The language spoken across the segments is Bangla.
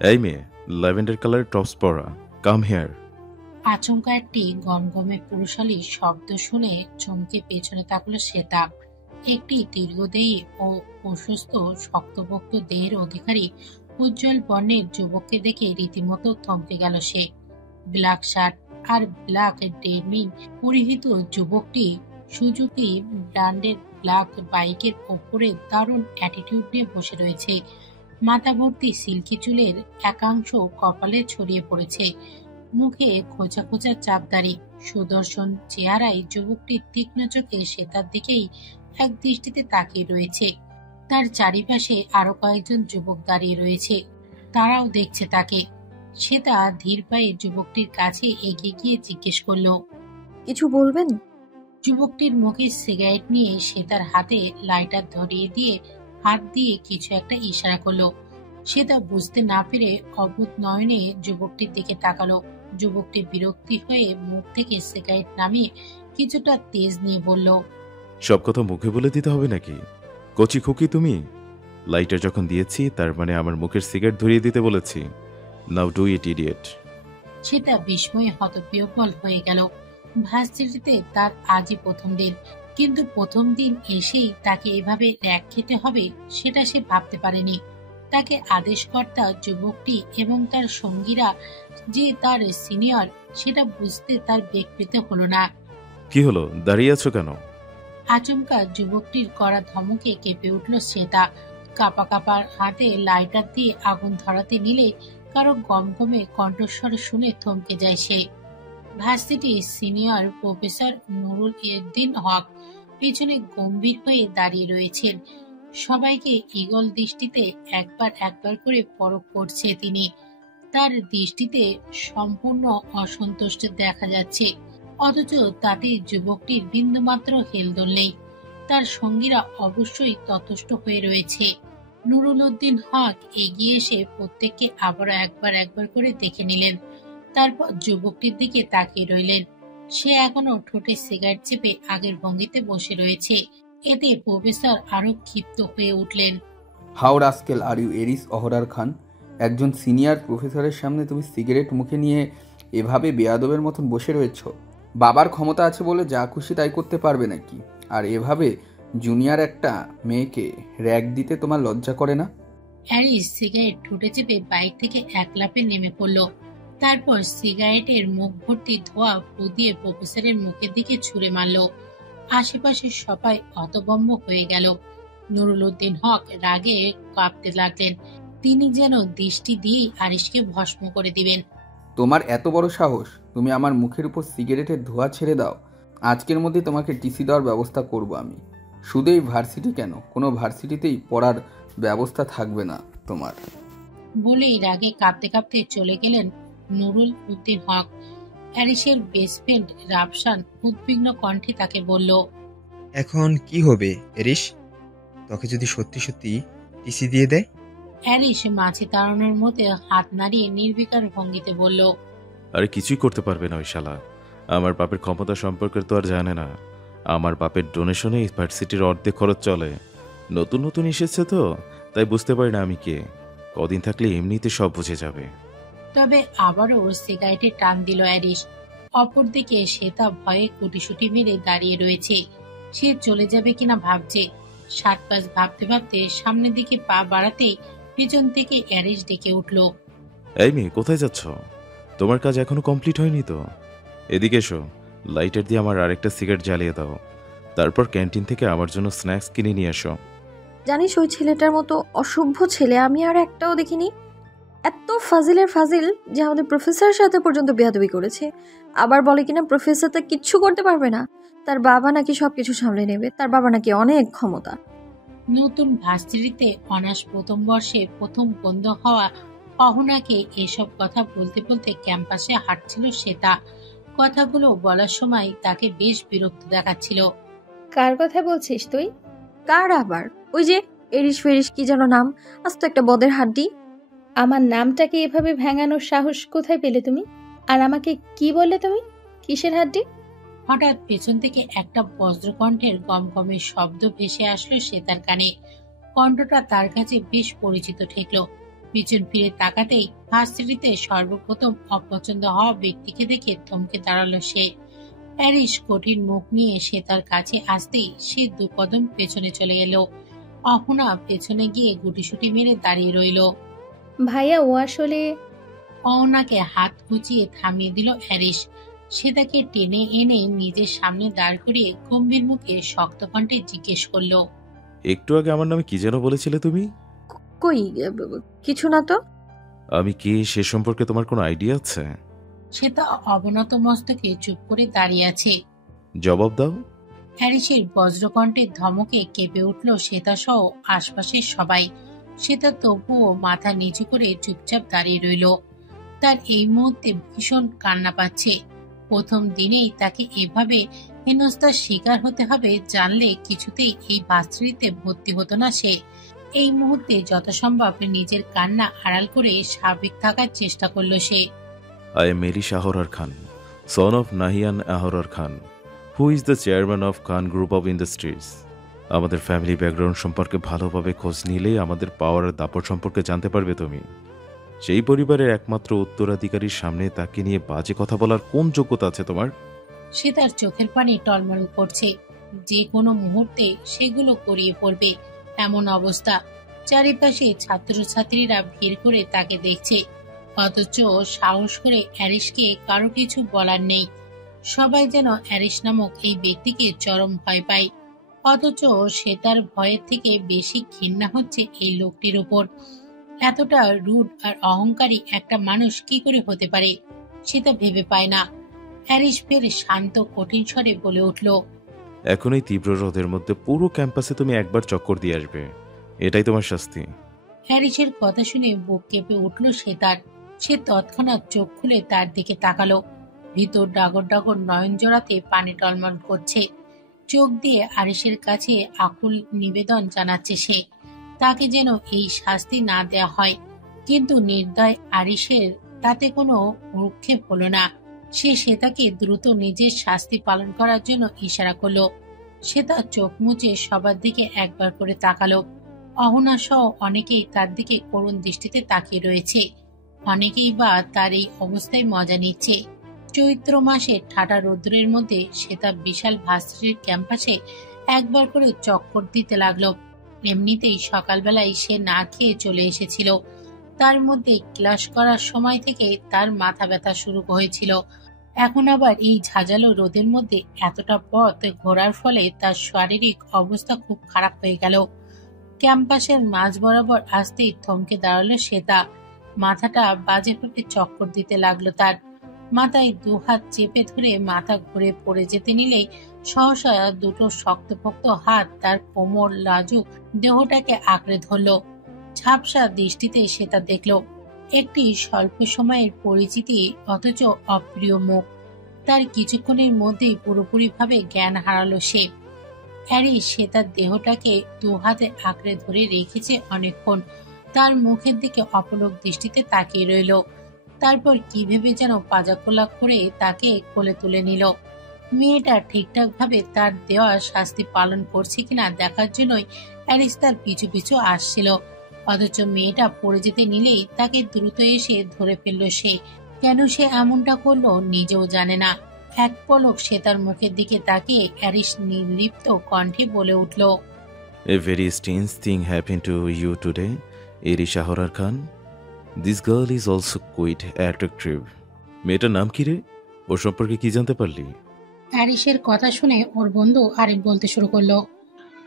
এই মেয়ে, ল্যাভেন্ডার কালারের টপস পরা, কাম হেয়ার। আচমকা একটি গমগমে পুরুষালী শব্দ শুনে চমকে পেছনে তাকালো শ্বেতা। একটি দীর্ঘদেহী ও প্রশস্ত শক্তপোক্ত দেহের অধিকারী উজ্জ্বল বর্ণের যুবককে দেখে রীতিমতো থমকে গেল সে। ব্ল্যাক শার্ট আর ব্ল্যাক ডেনিম পরিহিত যুবকটি সুজুকি ব্র্যান্ডের ব্ল্যাক বাইকের ওপরে দারুণ অ্যাটিটিউড নিয়ে বসে রয়েছে। মাথা ভর্তি সিল্কি চুলের একাংশ কপালে ছড়িয়ে পড়েছে, মুখে খোঁচা খোঁচা চাপদারি। সুদর্শন চেহারায় যুবকটি তীক্ষ্ণ চোখে শ্বেতার দিকেই এক দৃষ্টিতে তাকিয়ে রয়েছে। তার চারিপাশে আরো কয়েকজন যুবক দাঁড়িয়ে রয়েছে, তারাও দেখছে তাকে। শ্বেতা ধীর পায়ে যুবকটির কাছে এগিয়ে গিয়ে জিজ্ঞেস করল। কিছু বলবেন? যুবকটির মুখে সিগারেট নিয়ে শ্বেতার হাতে লাইটার ধরিয়ে দিয়ে হাত দিয়ে কিছু একটা ইশারা করলো। শ্বেতা বুঝতে না পেরে অবুঝ নয়নে যুবকটির দিকে তাকালো। যুবকটি বিরক্তি হয়ে মুখ থেকে সিগারেট নামিয়ে কিছুটা তেজ নিয়ে বলল, সব কথা মুখে বলে দিতে হবে নাকি? কচি খুকি তুমি? লাইটার যখন দিয়েছি তার মানে আমার মুখের সিগারেট ধরিয়ে দিতে বলেছি। নাও ডু ইট, ইডিয়েট। সেটা বিস্ময়ে হতবিহ্বল হয়ে গেল। ভার্সিটিতে তার আজই প্রথম দিন, কিন্তু প্রথম দিন এসেই তাকে এভাবে র‍্যাগ খেতে হবে সেটা সে ভাবতে পারেনি। তাকে আদেশকর্তা যুবকটি এবং তার সঙ্গীরা যে তার সিনিয়র সেটা বুঝতে তার বেগ পেতে হলো না। কি হলো, দাঁড়িয়ে আছো কেন? আচমকা যুবকটির কড়া ধমকে কেঁপে উঠল শ্বেতা। কাপা কাপা হাতে লাইটার দিয়ে আগুন ধরাতে নিলে কারো গমগমে কণ্ঠস্বর শুনে থমকে যায় সে। Varsity senior professor Nurul Uddin Haque পেছনে গম্ভীর হয়ে দাঁড়িয়ে রয়েছেন। সবাইকে ঈগল দৃষ্টিতে একবার একবার করে পরখ করছে তিনি। তার দৃষ্টিতে সম্পূর্ণ অসন্তুষ্ট দেখা যাচ্ছে, অথচ তাতে যুবকটির বিন্দুমাত্র হেলদোল নেই। তার সঙ্গীরা অবশ্যই ততস্থ হয়ে রয়েছে। নুরুল উদ্দিন হক এগিয়ে এসে প্রত্যেককে আবারও একবার একবার করে দেখে নিলেন, তারপর যুবকটির দিকে তাকিয়ে রইলেন। সে এখনো ঠোঁটে সিগারেট চেপে আগের ভঙ্গিতে বসে রয়েছে। এতে প্রফেসর আরো ক্ষিপ্ত হয়ে উঠলেন। হাউ রাস্কেল আর ইউ এরিস অহরার খান? একজন সিনিয়র প্রফেসরের সামনে তুমি সিগারেট মুখে নিয়ে এভাবে বেয়াদবের মতন বসে রয়েছ? বাবার ক্ষমতা আছে বলে যা খুশি তাই করতে পারবে নাকি? আর এভাবে জুনিয়র একটা মেয়েকে র‍্যাগ দিতে তোমার লজ্জা করে না? অ্যারিস সিগারেট ঠোঁটে চেপে বাইক থেকে এক লাফে নেমে পড়ল। তারপর সিগারেটের মুখ ভর্তি ধোঁয়া ফু দিয়ে প্রফেসরের মুখের দিকে ছুঁড়ে মারল। আশেপাশের সবাই হতভম্ব হয়ে গেল। নুরুল উদ্দিন হক রাগে কাঁপতে লাগলেন, তিনি যেন দৃষ্টি দিয়েই আরিশকে ভস্ম করে দিবেন। তোমার এত বড় সাহস, তুমি আমার মুখের উপর সিগারেটের ধোঁয়া ছেড়ে দাও? আজকের মধ্যে তোমাকে টিসি দেওয়ার ব্যবস্থা করব আমি। শুধু এই ভার্সিটি কেন, কোনো ভার্সিটিতেই পড়ার ব্যবস্থা থাকবে না তোমার। বলেই রাগে কাঁপতে কাঁপতে চলে গেলেন নুরুল উদ্দিন হক। অ্যারিসের বেস্ট ফ্রেন্ড রাফসান উদ্বিগ্ন কণ্ঠে তাকে বলল, এখন কি হবে এরিস? তোকে যদি সত্যি সত্যি টিসি দিয়ে দেয়? অ্যারিস মাঝে দাঁড়ানোর মধ্যে হাত নাড়িয়ে নির্বিকার ভঙ্গিতে বলল, আরে কিছুই করতে পারবে না ওই শালা। আমার বাপের ক্ষমতা সম্পর্কে তো আর জানে না। আমার বাপের ডোনেশনে ইউনিভার্সিটির অর্ধেক খরচ চলে। নতুন নতুন এসেছে তো, তাই বুঝতে পারি না আমি কে। কদিন থাকলে এমনিতে সব বুঝে যাবে। তবে আবারও সিগারেটে টান দিল অ্যারিস। অপরদিকে শ্বেতা ভয়ে কুটিসুটি মেরে দাঁড়িয়ে রয়েছে। সে চলে যাবে কিনা ভাবছে। ৭ পাঁচ ভাবতে ভাবতে সামনের দিকে পা বাড়াতেই পেছন থেকে অ্যারিস ডেকে উঠল, এই মেয়ে, কোথায় যাচ্ছ? তোমার কাজ এখনো কমপ্লিট হয়নি তো? এদিকে এসো, লাইটার দিয়ে আমার আরেকটা সিগারেট জ্বালিয়ে দাও। তারপর ক্যান্টিন থেকে আমার জন্য স্ন্যাক্স কিনে নিয়ে এসো। জানিস ওই ছেলেটার মতো অসভ্য ছেলে আমি আর একটাও দেখিনি। এত ফাজিলের ফাজিল যে আমাদের প্রফেসরের সাথে পর্যন্ত বেয়াদবি করেছে। আবার বলে কিনা প্রফেসর তা কিচ্ছু করতে পারবে না, তার বাবা নাকি সবকিছু সামলে নেবে, তার বাবা নাকি অনেক ক্ষমতা। নতুন ভার্সিটিতে অনার্স প্রথম বর্ষে প্রথম বন্ধু হওয়া অহনাকে এসব কথা বলতে বলতে ক্যাম্পাসে হাঁটছিল শ্বেতা। কথাগুলো বলার সময় তাকে বেশ বিরক্ত দেখাচ্ছিল। কার কথা বলছিস তুই? কার আবার? ওই যে এরিস ফেরিস কি যেন নাম, আজ তো একটা বদের হাড্ডি। আমার নামটাকে এভাবে ভেঙানোর সাহস কোথায় পেলে তুমি? আর আমাকে কি বললে তুমি? কিসের হাড্ডি? হঠাৎ পেছন থেকে একটা বজ্রকণ্ঠের গমগমের শব্দ ভেসে আসলো শ্বেতার কানে। কণ্ঠটা তার কাছে বেশ পরিচিত ঠেকল। পিছন ফিরে তাকাতেই ভার্সিটিতে সর্বপ্রথম অপছন্দ হওয়া ব্যক্তিকে দেখে থমকে দাঁড়ালো সে। অ্যারিশ কঠিন মুখ নিয়ে সে তার কাছে আসতেই সে 2 কদম পেছনে চলে এলো। অহনা পেছনে গিয়ে গুটিসুটি মেরে দাঁড়িয়ে রইল। ভাইয়া ও আসলে অহনাকে হাত কুচিয়ে থামিয়ে দিল অ্যারিশ। সে তাকে টেনে এনে নিজের সামনে দাঁড় করিয়ে গম্ভীর মুখে শক্ত কণ্ঠে জিজ্ঞেস করলো, একটু আগে আমার নামে কি যেন বলেছিলে তুমি? কই কিছু না তো। আমি কি সে সম্পর্কে তোমার কোনো আইডিয়া আছে? সে তা অবনত মস্তকে চুপ করে দাঁড়িয়ে আছে। জবাব দাও। হ্যারিসের বজ্রকণ্ঠের ধমকে কেঁপে উঠল শ্বেতা সহ আশপাশের সবাই। শ্বেতা তবুও মাথা নিচু করে চুপচাপ দাঁড়িয়ে রইল। তার এই মুহূর্তে ভীষণ কান্না পাচ্ছে। প্রথম দিনেই তাকে এভাবে হেনস্থার শিকার হতে হবে জানলে কিছুতেই এই ভার্সিটিতে ভর্তি হতো না সে। এই মুহূর্তে যথাসম্ভব নিজের কান্না আড়াল করে স্বাভাবিক থাকার চেষ্টা করল সে। I am Elish Ahorar Khan, son of Nahian Ahorar Khan, who is the chairman of Khan Group of Industries. আমাদের ফ্যামিলি ব্যাকগ্রাউন্ড সম্পর্কে ভালোভাবে খোঁজ নিলেই আমাদের পাওয়ারের দাপট সম্পর্কে জানতে পারবে তুমি। সেই পরিবারের একমাত্র উত্তরাধিকারীর সামনে তাকে নিয়ে বাজে কথা বলার কোন যোগ্যতা আছে তোমার? সে তার চোখের পানি টলমল করছে। যে কোনো মুহূর্তে সেগুলো গড়িয়ে পড়বে এমন অবস্থা। চারিপাশে ছাত্রছাত্রীরা ভিড় করে তাকে দেখছে, অথচ সাহস করে অ্যারিশকে কারো কিছু বলার নেই। সবাই যেন অ্যারিশ নামক এই ব্যক্তিকে চরম ভয় পায়, অথচ সে তার ভয়ের থেকে বেশি ঘৃণা হচ্ছে এই লোকটির উপর। এতটা রুড আর অহংকারী একটা মানুষ কি করে হতে পারে সে তা ভেবে পায় না। অ্যারিশ ফের শান্ত কঠিন স্বরে বলে উঠল, এখন এই তীব্র রোদের মধ্যে পুরো ক্যাম্পাসে তুমি একবার চক্কর দিয়ে আসবে, এটাই তোমার শাস্তি। হ্যারিসের কথা শুনে বুক কেঁপে উঠল সে তার। সে তৎক্ষণাৎ চোখ খুলে তার দিকে তাকালো। ভিতর ডাগর ডাগর নয়ন জোড়াতে পানি টলমল করছে। চোখ দিয়ে আরিশের কাছে আকুল নিবেদন জানাচ্ছে সে, তাকে যেন এই শাস্তি না দেয়া হয়। কিন্তু নির্দয় আরিশের তাতে কোনো ভ্রুক্ষেপ হলো না। সে তাকে দ্রুত নিজের শাস্তি পালন করার জন্য ইশারা করলো। সে তার চোখ মুছে সবার দিকে একবার করে তাকালো। অহনা সহ অনেকেই তার দিকে করুণ দৃষ্টিতে তাকিয়ে রয়েছে। অনেকেই বা তার এই অবস্থায় মজা নিচ্ছে। চৈত্র মাসে ঠাটা রৌদ্রের মধ্যে সে তার বিশাল ভার্সিটির ক্যাম্পাসে একবার করে চক্কর দিতে লাগলো। এমনিতেই সকালবেলায় সে না খেয়ে চলে এসেছিল। তার মধ্যে ক্লাস করার সময় থেকে তার মাথা ব্যথা শুরু হয়েছিল। এখন আবার এই ঝাঁঝালো রোদের মধ্যে এতটা পথ ঘোরার ফলে তার শারীরিক অবস্থা খুব খারাপ হয়ে গেল। ক্যাম্পাসের মাঝ বরাবর আসতেই থমকে দাঁড়ালো শ্বেতা। মাথাটা বাজেভাবে চক্কর দিতে লাগলো তার। মাথায় 2 হাত চেপে ধরে মাথা ঘুরে পড়ে যেতে নিলেই সহসা 2 শক্তপোক্ত হাত তার কোমর লাজুক দেহটাকে আঁকড়ে ধরল। ঝাপসা দৃষ্টিতে শ্বেতা দেখল একটি স্বল্প সময়ের পরিচিতি অথচ অপ্রিয় মুখ। তার কিছুক্ষণের মধ্যেই পুরোপুরিভাবে জ্ঞান হারালো সে। অ্যারিশ সে তার দেহটাকে 2 হাতে আঁকড়ে ধরে রেখেছে অনেকক্ষণ। তার মুখের দিকে অপলক দৃষ্টিতে তাকিয়ে রইল। তারপর কি ভেবে যেন পাজাকোলা করে তাকে কোলে তুলে নিল। মেয়েটা ঠিকঠাক ভাবে তার দেওয়া শাস্তি পালন করছে কিনা দেখার জন্যই অ্যারিশ তার পিছু পিছু আসছিল। অথচ মেয়েটা পড়ে যেতে নিলেই তাকে দ্রুত এসে ধরে ফেলল সে। কেন সে এমনটা করলো নিজেও জানে না। এক পলক সে তার মুখের দিকে তাকিয়ে অ্যারিশ নির্লিপ্ত কণ্ঠে বলে উঠল, A very strange thing happened to you today, Elish Ahorar Khan. This girl is also quite attractive. মেয়েটার নাম কি রে? ওর সম্পর্কে কি জানতে পারলি? অ্যারিশের কথা শুনে ওর বন্ধু আরিফ বলতে শুরু করলো,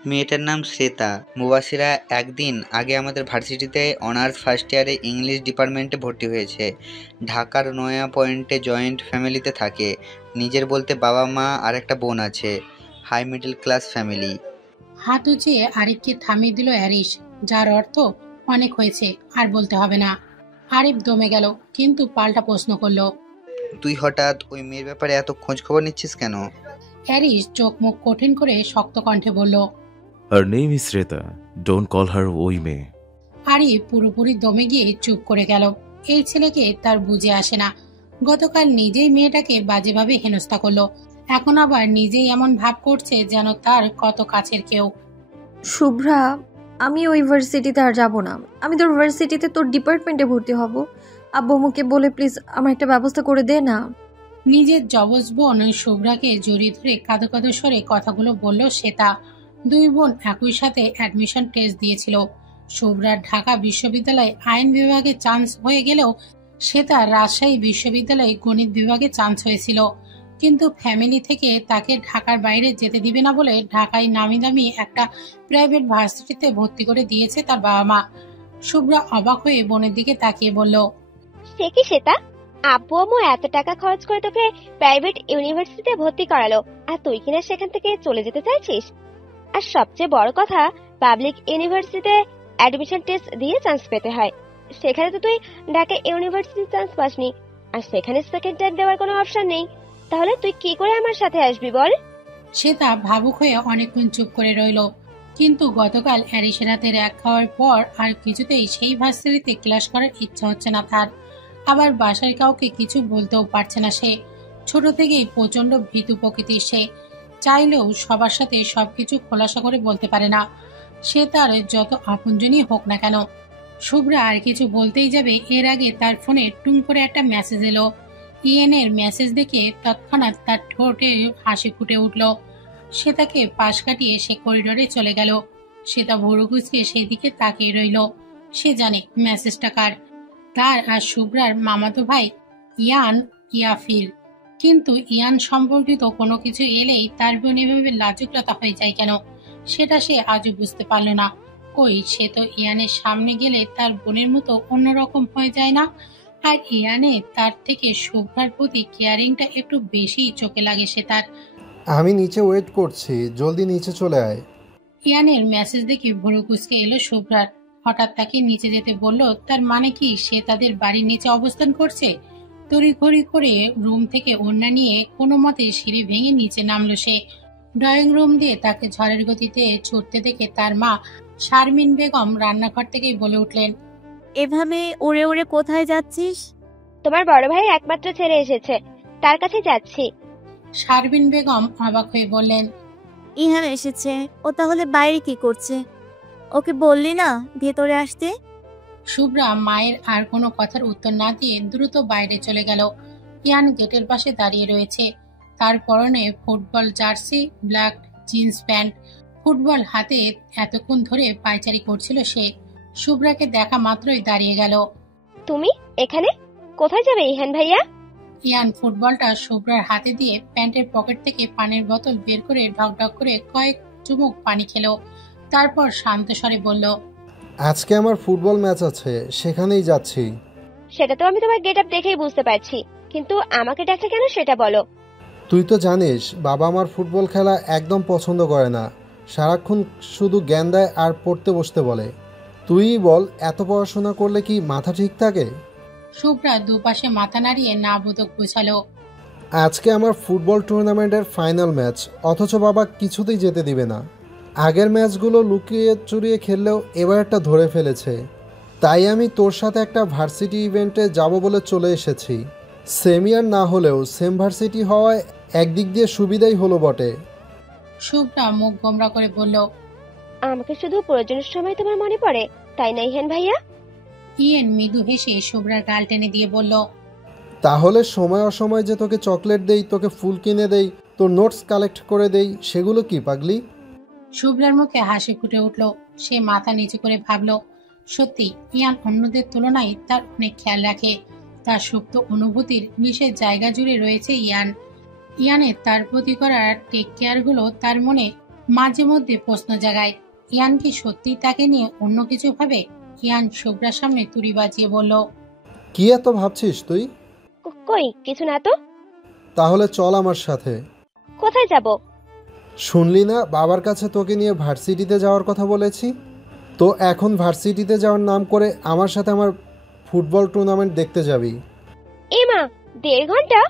মেয়েটার নাম শ্বেতা। মুবাসিরা একদিন আগে আমাদের ভার্সিটিতে অনার্স ফার্স্ট ইয়ারে ইংলিশ ডিপার্টমেন্টে ভর্তি হয়েছে। ঢাকার নয়া পয়েন্টে জয়েন্ট ফ্যামিলিতে থাকে। নিজের বলতে বাবা মা আর একটা বোন আছে। High middle class family. হাত উঁচিয়ে আরিফকে থামিয়ে দিল অ্যারিশ, যার অর্থ অনেক হয়েছে, আর বলতে হবে না। আরিফ দমে গেল, কিন্তু পাল্টা প্রশ্ন করলো, তুই হঠাৎ ওই মেয়ের ব্যাপারে এত খোঁজ খবর নিচ্ছিস কেন? অ্যারিশ চোখ মুখ কঠিন করে শক্ত কণ্ঠে বলল, Her name is Shreta. Don't call her ওই মেয়ে। আরিফ পুরোপুরি দমে গিয়ে চুপ করে গেল। এই ছেলেকে তার বুঝে আসে না। গতকাল নিজেই মেয়েটাকে বাজেভাবে হেনস্থা করলো, এখন আবার নিজেই এমন ভাব করছে যেন তার কত কাছের কেউ। শুভ্রা, আমি ওই ভার্সিটিতে আর যাব না। আমি তোর ভার্সিটিতে তোর ডিপার্টমেন্টে ভর্তি হব। আব্বু আম্মুকে বলে প্লিজ আমার একটা ব্যবস্থা করে দে না। নিজের জবজ বোন শুভ্রাকে জড়িয়ে ধরে কাঁদো কাঁদো স্বরে কথাগুলো বলল শ্বেতা। দুই বোন একই সাথে অ্যাডমিশন টেস্ট দিয়েছিল। শুভ্রার ঢাকা বিশ্ববিদ্যালয়ে আইন বিভাগে চান্স হয়ে গেলেও শ্বেতা রাজশাহী বিশ্ববিদ্যালয়ে গণিত বিভাগে চান্স হয়েছিল। কিন্তু ফ্যামিলি থেকে তাকে ঢাকার বাইরে যেতে দিবে না বলে ঢাকায় নামি দামি একটা প্রাইভেট ভার্সিটিতে ভর্তি করে দিয়েছে তার বাবা মা। শুভ্রা অবাক হয়ে বোনের দিকে তাকিয়ে বলল, সে কি শ্বেতা, আব্বু আম্মু এত টাকা খরচ করে তোকে প্রাইভেট ইউনিভার্সিটিতে ভর্তি করালো, আর তুই কিনা সেখান থেকে চলে যেতে চাইছিস? আর সবচেয়ে বড় কথা, পাবলিক ইউনিভার্সিটিতে অ্যাডমিশন টেস্ট দিয়ে চান্স পেতে হয়। সেখানে তো তুই ঢাকা ইউনিভার্সিটি চান্স পাসনি, আর সেখানে সেকেন্ড টাইম দেওয়ার কোনো অপশন নেই। তাহলে তুই কি করে আমার সাথে আসবি বল? শ্বেতা ভাবুক হয়ে অনেকক্ষণ চুপ করে রইল। কিন্তু গতকাল অ্যারিসের হাতে র্যাক খাওয়ার পর আর কিছুতেই সেই ভার্সিটিতে ক্লাস করার ইচ্ছা হচ্ছে না তার। আবার বাসায় কাউকে কিছু বলতেও পারছে না সে। ছোট থেকেই প্রচন্ড ভীতু প্রকৃতির সে। চাইলেও সবার সাথে সবকিছু খোলাসা করে বলতে পারে না, সে তার যত আপনজনই হোক না কেন। শুভ্রা আর কিছু বলতেই যাবে এর আগে তার ফোনে টুং করে একটা মেসেজ এলো। ইএনের মেসেজ দেখে তৎক্ষণাৎ তার ঠোঁটে হাসি ফুটে উঠল। সে তাকে পাশ কাটিয়ে সে করিডোরে চলে গেল। সে তা ভুরু কুঁচকে সেই দিকে তাকিয়ে রইল। সে জানে মেসেজটা কার, তার আর শুভ্রার মামাতো ভাই ইয়ান ইয়াফির। কিন্তু ইয়ান সম্পর্কিত কোনো কিছু এলেই তার বোন এভাবে লাজুকলতা হয়ে যায় কেন, সেটা সে আজও বুঝতে পারল না। কই, সে তো ইয়ানের সামনে গেলে তার বোনের মতো অন্যরকম হয়ে যায় না? আর ইয়ানে তার থেকে শুভ্রার প্রতি কেয়ারিংটা একটু বেশি চোখে লাগে সে তার। আমি নিচে ওয়েট করছি, জলদি নিচে চলে আয়। ইয়ানের মেসেজ দেখে ভুরু কুঁচকে এলো শুভ্রার। হঠাৎ তাকে নিচে যেতে বলল, তার মানে কি সে তাদের বাড়ির নিচে অবস্থান করছে? তড়িঘড়ি করে রুম থেকে ওড়না নিয়ে কোনো মতে সিঁড়ি ভেঙে নিচে নামলো সে। ড্রয়িং রুম দিয়ে তাকে ঝড়ের গতিতে ছুটতে দেখে তার মা শারমিন বেগম রান্নাঘর থেকেই বলে উঠলেন, এভাবে উড়ে উড়ে কোথায় যাচ্ছিস? তোমার বড় ভাই একমাত্র ছেলে এসেছে, তার কাছে যাচ্ছি। শারমিন বেগম অবাক হয়ে বললেন, ইহান এসেছে, ও তাহলে বাইরে কি করছে? ওকে বললি না ভেতরে আসতে? শুভ্রা মায়ের আর কোনো কথার উত্তর না দিয়ে দ্রুত বাইরে চলে গেল। ইয়ান গেটের পাশে দাঁড়িয়ে রয়েছে। তার পরনে football jersey, black jeans pant. Football হাতে এতক্ষণ ধরে পায়চারি করছিল সে। শুভ্রাকে দেখা মাত্রই দাঁড়িয়ে গেল। তুমি এখানে কোথায় যাবে ইহান ভাইয়া? ইয়ান ফুটবলটা শুভ্রার হাতে দিয়ে প্যান্টের পকেট থেকে পানির বোতল বের করে ঢকঢক করে কয়েক চুমুক পানি খেলো। তারপর শান্ত স্বরে বলল, আজকে আমার ফুটবল ম্যাচ আছে, সেখানেই যাচ্ছি। সেটা তো আমি তোমার গেটআপ দেখেই বুঝতে পারছি, কিন্তু আমাকে ডাকলে কেন সেটা বলো। তুই তো জানিস বাবা আমার ফুটবল খেলা একদম পছন্দ করে না, সারাক্ষণ শুধু জ্ঞান দেয় আর পড়তে বসতে বলে। তুই বল, এত পড়াশোনা করলে কি মাথা ঠিক থাকে? শুভ্রা দুপাশে মাথা নাড়িয়ে না বোধক বুঝালো, আজকে আমার ফুটবল টুর্নামেন্টের ফাইনাল ম্যাচ, অথচ বাবা কিছুতেই যেতে দিবে না। আগের ম্যাচগুলো লুকিয়ে চুরিয়ে খেললেও এবার একটা ধরে ফেলেছে। তাই আমি তোর সাথে একটা ভার্সিটি ইভেন্টে যাব বলে চলে এসেছি। সেম ইয়ার না হলেও সেম ভার্সিটি হওয়ায় একদিক দিয়ে সুবিধাই হলো বটে। শুভ্রা মুখ গোমরা করে বলল, আমাকে শুধু প্রয়োজনের সময় তোমার মনে পড়ে, তাই না ইহান ভাইয়া? ইয়েন মৃদু হেসে শুভ্রার গাল টেনে দিয়ে বলল, তাহলে সময় অসময় যে তোকে চকলেট দেই, তোকে ফুল কিনে দেই, তোর নোটস কালেক্ট করে দেই, সেগুলো কি পাগলি? শুভ্রার মুখে হাসি ফুটে উঠল। সে মাথা নিচু করে ভাবল, সত্যি ইয়ান অন্যদের তুলনায় তার অনেক খেয়াল রাখে। তার সুপ্ত অনুভূতির বিশেষ জায়গা জুড়ে রয়েছে ইয়ান। ইয়ানের তার প্রতি করার টেক কেয়ারগুলো তার মনে মাঝে মধ্যে প্রশ্ন জাগায়, ইয়ান কি সত্যি তাকে নিয়ে অন্য কিছু ভাবে? ইয়ান শুভ্রার সামনে তুড়ি বাজিয়ে বলল, কি এত ভাবছিস তুই? কই কিছু না তো। তাহলে চল আমার সাথে। কোথায় যাব? শুনলি না বাবার কাছে তোকে নিয়ে ভার্সিটিতে যাওয়ার কথা বলেছি? তো এখন ভার্সিটিতে যাওয়ার নাম করে আমার সাথে আমার ফুটবল টুর্নামেন্ট দেখতে যাবি। এ মা, 1.5 ঘন্টা?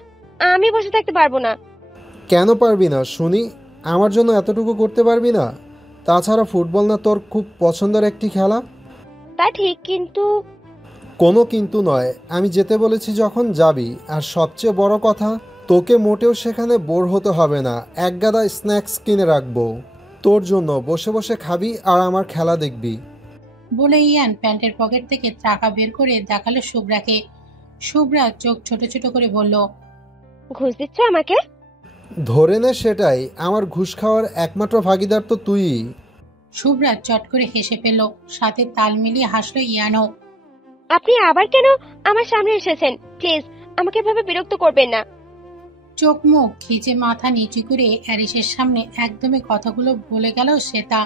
আমি বসে থাকতে পারবো না। কেন পারবি না শুনি? আমার জন্য এতটুকু করতে পারবি না? তাছাড়া ফুটবল না তোর খুব পছন্দের একটি খেলা? তা ঠিক, কিন্তু কোনো কিন্তু নয়, আমি যেতে বলেছি যখন যাবি। আর সবচেয়ে বড় কথা, তোকে মোটেও সেখানে বোর হতে হবে না, এক গাদা স্ন্যাক্স কিনে রাখবো। তোর জন্য বসে বসে খাবি আর আমার খেলা দেখবি। বলে ইয়ান প্যান্টের পকেট থেকে টাকা বের করে দেখালো শুভ্রাকে। শুভ্রা চোখ ছোট ছোট করে বলল, ঘুষ দিচ্ছ আমাকে? ধরে নে সেটাই, আমার ঘুষ খাওয়ার একমাত্র ভাগিদার তো তুই। শুভ্রা চট করে হেসে ফেলল, সাথে তাল মিলিয়ে হাসলো ইয়ানও। আপনি আবার কেন আমার সামনে এসেছেন? প্লিজ আমাকে এভাবে বিরক্ত করবেন না। চোখ মুখ খিচে মাথা নিচু করে অ্যারিসের সামনে একদমই কথাগুলো বলে গেল শ্বেতা।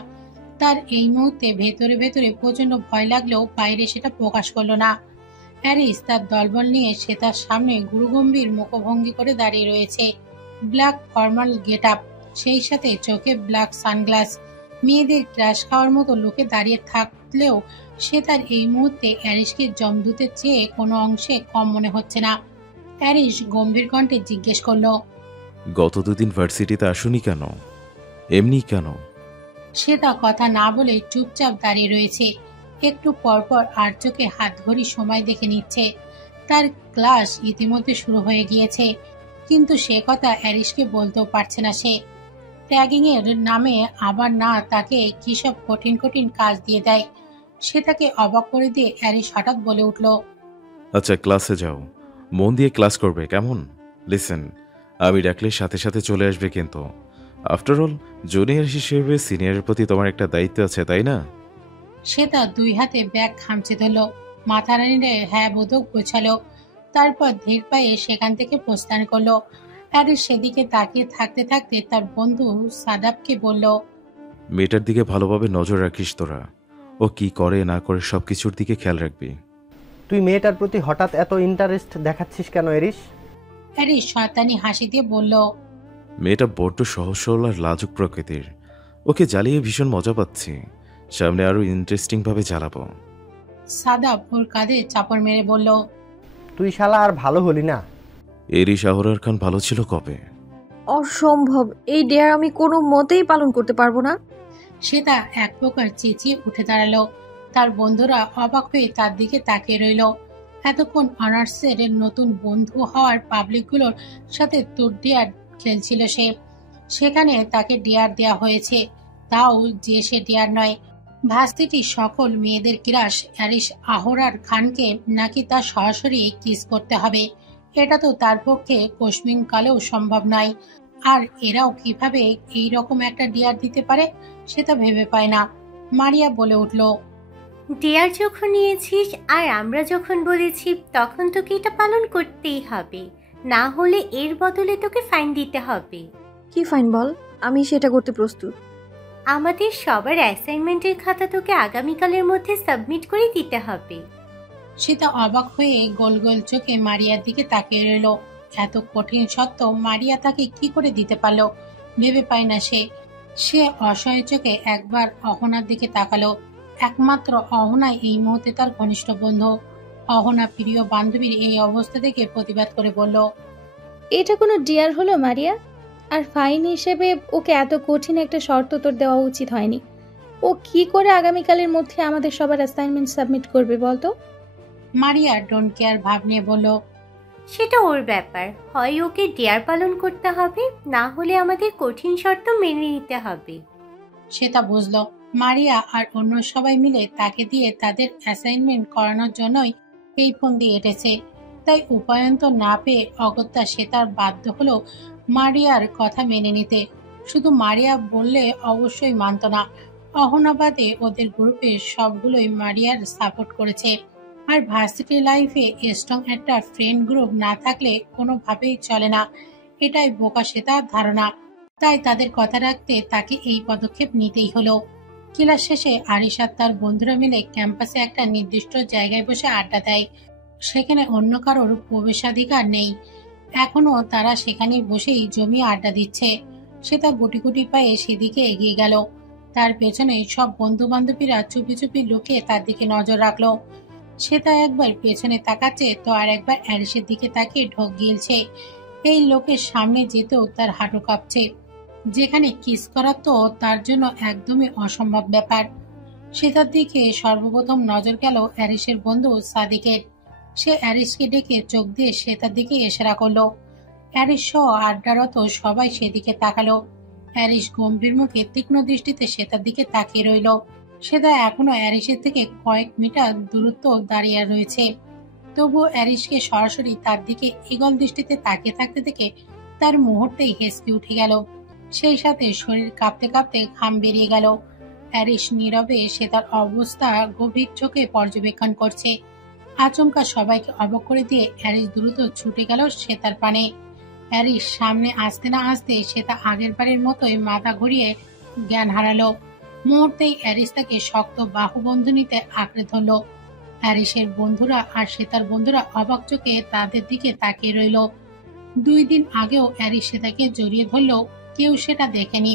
তার এই মুহূর্তে ভেতরে ভেতরে প্রচন্ড ভয় লাগলেও বাইরে সেটা প্রকাশ করলো না। অ্যারিস তার দলবল নিয়ে শ্বেতার সামনে গুরুগম্ভীর মুখভঙ্গি করে দাঁড়িয়ে রয়েছে। ব্ল্যাক ফর্মাল গেট আপ, সেই সাথে চোখে ব্ল্যাক সানগ্লাস। মেয়েদের ক্রাশ খাওয়ার মতো লোকে দাঁড়িয়ে থাকলেও সে তার এই মুহূর্তে অ্যারিসকে জমদূতের চেয়ে কোনো অংশে কম মনে হচ্ছে না। অ্যারিস গম্ভীর কণ্ঠে জিজ্ঞেস করল, গত দুদিন ভার্সিটিতে আসুনি কেন? এমনি কেন? শ্বেতা কথা না বলে চুপচাপ দাঁড়িয়ে রয়েছে। একটু পরপর আর চোখে হাত ঘড়ি সময় দেখে নিচ্ছে। তার ক্লাস ইতিমধ্যে শুরু হয়ে গিয়েছে, কিন্তু সে কথা অ্যারিসকে বলতেও পারছে না সে। ট্যাগিং এর নামে আবার না তাকে কি সব কঠিন কঠিন কাজ দিয়ে দেয়। সে তাকে অবাক করে দিয়ে অ্যারিস হঠাৎ বলে উঠল, আচ্ছা ক্লাসে যাও, মন দিয়ে ক্লাস করবে কেমন? লিসেন, আমি ডাকলে সাথে সাথে চলে আসবে কিন্তু। আফটার অল জুনিয়র হিসেবে সিনিয়রের প্রতি তোমার একটা দায়িত্ব আছে, তাই না? সে তার দুই হাতে ব্যাগ খামচে ধরল, মাথা নাড়িয়ে হ্যাঁ বোধক গোছালো। তারপর ধীর পায়ে সেখান থেকে প্রস্থান করলো। অ্যারিস সেদিকে তাকিয়ে থাকতে থাকতে তার বন্ধু সাদাবকে বলল, মেয়েটার দিকে ভালোভাবে নজর রাখিস তোরা। ও কি করে না করে সবকিছুর দিকে খেয়াল রাখবি। তুই মেয়েটার প্রতি হঠাৎ এত ইন্টারেস্ট দেখাচ্ছিস কেন এরিস? অ্যারিস শয়তানি হাসি দিয়ে বলল, মেয়েটা বড্ড সহজ সরল আর লাজুক প্রকৃতির। ওকে জ্বালিয়ে ভীষণ মজা পাচ্ছি, সামনে আরো ইন্টারেস্টিং ভাবে জ্বালাবো। সাদাব ওর কাঁধে চাপড় মেরে বলল, তুই শালা আর ভালো হলি না। এরই শাহরার খান ভালো ছিল কবে? অসম্ভব, এই ডেয়ার আমি কোনো মতেই পালন করতে পারবো না। সেটা এক প্রকার চেঁচিয়ে উঠে দাঁড়ালো। তার বন্ধুরা অবাক হয়ে তার দিকে তাকিয়ে রইল। এতক্ষণ অনার্সের নতুন বন্ধু হওয়ার পাবলিকগুলোর সাথে তোর ডেয়ার খেলছিল সে। সেখানে তাকে ডেয়ার দেয়া হয়েছে, তাও যে সে ডেয়ার নয়। ভার্সিটির সকল মেয়েদের ক্রাশ অ্যারিস আহরার খানকে নাকি তার সরাসরি কিস করতে হবে। এটা তো তার পক্ষে কোশমিন কালেও সম্ভব নয়। আর এরাও কিভাবে এই রকম একটা ডেয়ার দিতে পারে সেটা ভেবে পায় না। মারিয়া বলে উঠল, ডেয়ার যখন নিয়েছিস আর আমরা যখন বলেছি তখন তোকে এটা পালন করতেই হবে, না হলে এর বদলে তোকে ফাইন দিতে হবে। কি ফাইন বল, আমি সেটা করতে প্রস্তুত। আমাদের সবার অ্যাসাইনমেন্টের খাতা তোকে আগামীকালের মধ্যে সাবমিট করে দিতে হবে। সেটা অবাক হয়ে গোল গোল চোখে মারিয়ার দিকে তাকিয়ে রইল। এত কঠিন সত্ত্বেও মারিয়া তাকে কি করে দিতে পারলো ভেবে পায় না সে। সে অসহায় চোখে একবার অহনার দিকে তাকালো। একমাত্র অহনাই এই মুহূর্তে তার ঘনিষ্ঠ বন্ধু। অহনা প্রিয় বান্ধবীর এই অবস্থা দেখে প্রতিবাদ করে বলল, এটা কোনো ডিয়ার হলো মারিয়া? আর ফাইন হিসেবে ওকে এত কঠিন একটা শর্ত তোর দেওয়া উচিত হয়নি। ও কি করে আগামীকালের মধ্যে আমাদের সবার অ্যাসাইনমেন্ট সাবমিট করবে বলতো? মারিয়া ডোন্ট কেয়ার ভাব নিয়ে বলল, সেটা ওর ব্যাপার, হয় ওকে ডেয়ার পালন করতে হবে, না হলে আমাদের কঠিন শর্ত মেনে নিতে হবে। সেটা বুঝলো। মারিয়া আর অন্য সবাই মিলে তাকে দিয়ে তাদের অ্যাসাইনমেন্ট করানোর জন্যই এই ফোন দিয়ে এটেছে। তাই উপায়ন্ত না পেয়ে অগত্যা সে তার বাধ্য হলো মারিয়ার কথা মেনে নিতে। শুধু মারিয়া বললে অবশ্যই মানত না। অহনাবাদে ওদের গ্রুপের সবগুলোই মারিয়ার সাপোর্ট করেছে। আর ভার্সিটি লাইফে স্ট্রং একটা ফ্রেন্ড গ্রুপ না থাকলে কোনোভাবেই চলে না, এটাই বোকা সেটা ধারণা। তাই তাদের কথা রাখতে তাকে এই পদক্ষেপ নিতেই হলো। ক্লাস শেষে আরিশা তার বন্ধুরা মিলে ক্যাম্পাসে একটা নির্দিষ্ট জায়গায় বসে আড্ডা দেয়। সেখানে অন্য কারোর প্রবেশাধিকার নেই। এখনো তারা সেখানেই বসেই জমিয়ে আড্ডা দিচ্ছে। সে তার গুটি গুটি পায়ে সেদিকে এগিয়ে গেল। তার পেছনে সব বন্ধু বান্ধবীরা চুপি চুপি লুকিয়ে তার দিকে নজর রাখলো। সে তা একবার পেছনে তাকাচ্ছে তো আর একবার অ্যারিসের দিকে তাকিয়ে ঢোক গিলছে। এই লোকের সামনে যেতেও তার হাঁটু কাঁপছে, যেখানে কিস করা তো তার জন্য একদমই অসম্ভব ব্যাপার। সে তার দিকে সর্বপ্রথম নজর গেল অ্যারিসের বন্ধু সাদিকের। সে অ্যারিসকে ডেকে চোখ দিয়ে সে তার দিকে ইশারা করলো। অ্যারিস সহ আড্ডারত সবাই সেদিকে তাকালো। অ্যারিস গম্ভীর মুখে তীক্ষ্ণ দৃষ্টিতে শ্বেতার দিকে তাকিয়ে রইল। শ্বেতা এখনো অ্যারিসের থেকে কয়েক মিটার দূরত্ব দাঁড়িয়ে রয়েছে, তবুও অ্যারিসকে সরাসরি তার দিকে ঈগল দৃষ্টিতে তাকিয়ে থাকতে দেখে তার মুহূর্তেই হেসকে উঠে গেল। সেই সাথে শরীর কাঁপতে কাঁপতে ঘাম বেরিয়ে গেল। অ্যারিস নীরবে শ্বেতার অবস্থা গভীর চোখে পর্যবেক্ষণ করছে। আচমকা সবাইকে অবাক করে দিয়ে অ্যারিস দ্রুত ছুটে গেল শ্বেতার পানে। অ্যারিস সামনে আসতে না আসতে শ্বেতা আগের বারের মতোই মাথা ঘুরিয়ে জ্ঞান হারালো। মুহূর্তেই অ্যারিস তাকে শক্ত বাহুবন্ধনীতে আঁকড়ে ধরল। অ্যারিসের বন্ধুরা আর শ্বেতার বন্ধুরা অবাক চোখে তাদের দিকে তাকিয়ে রইল। 2 দিন আগেও অ্যারিস শ্বেতাকে জড়িয়ে ধরলেও কেউ সেটা দেখেনি,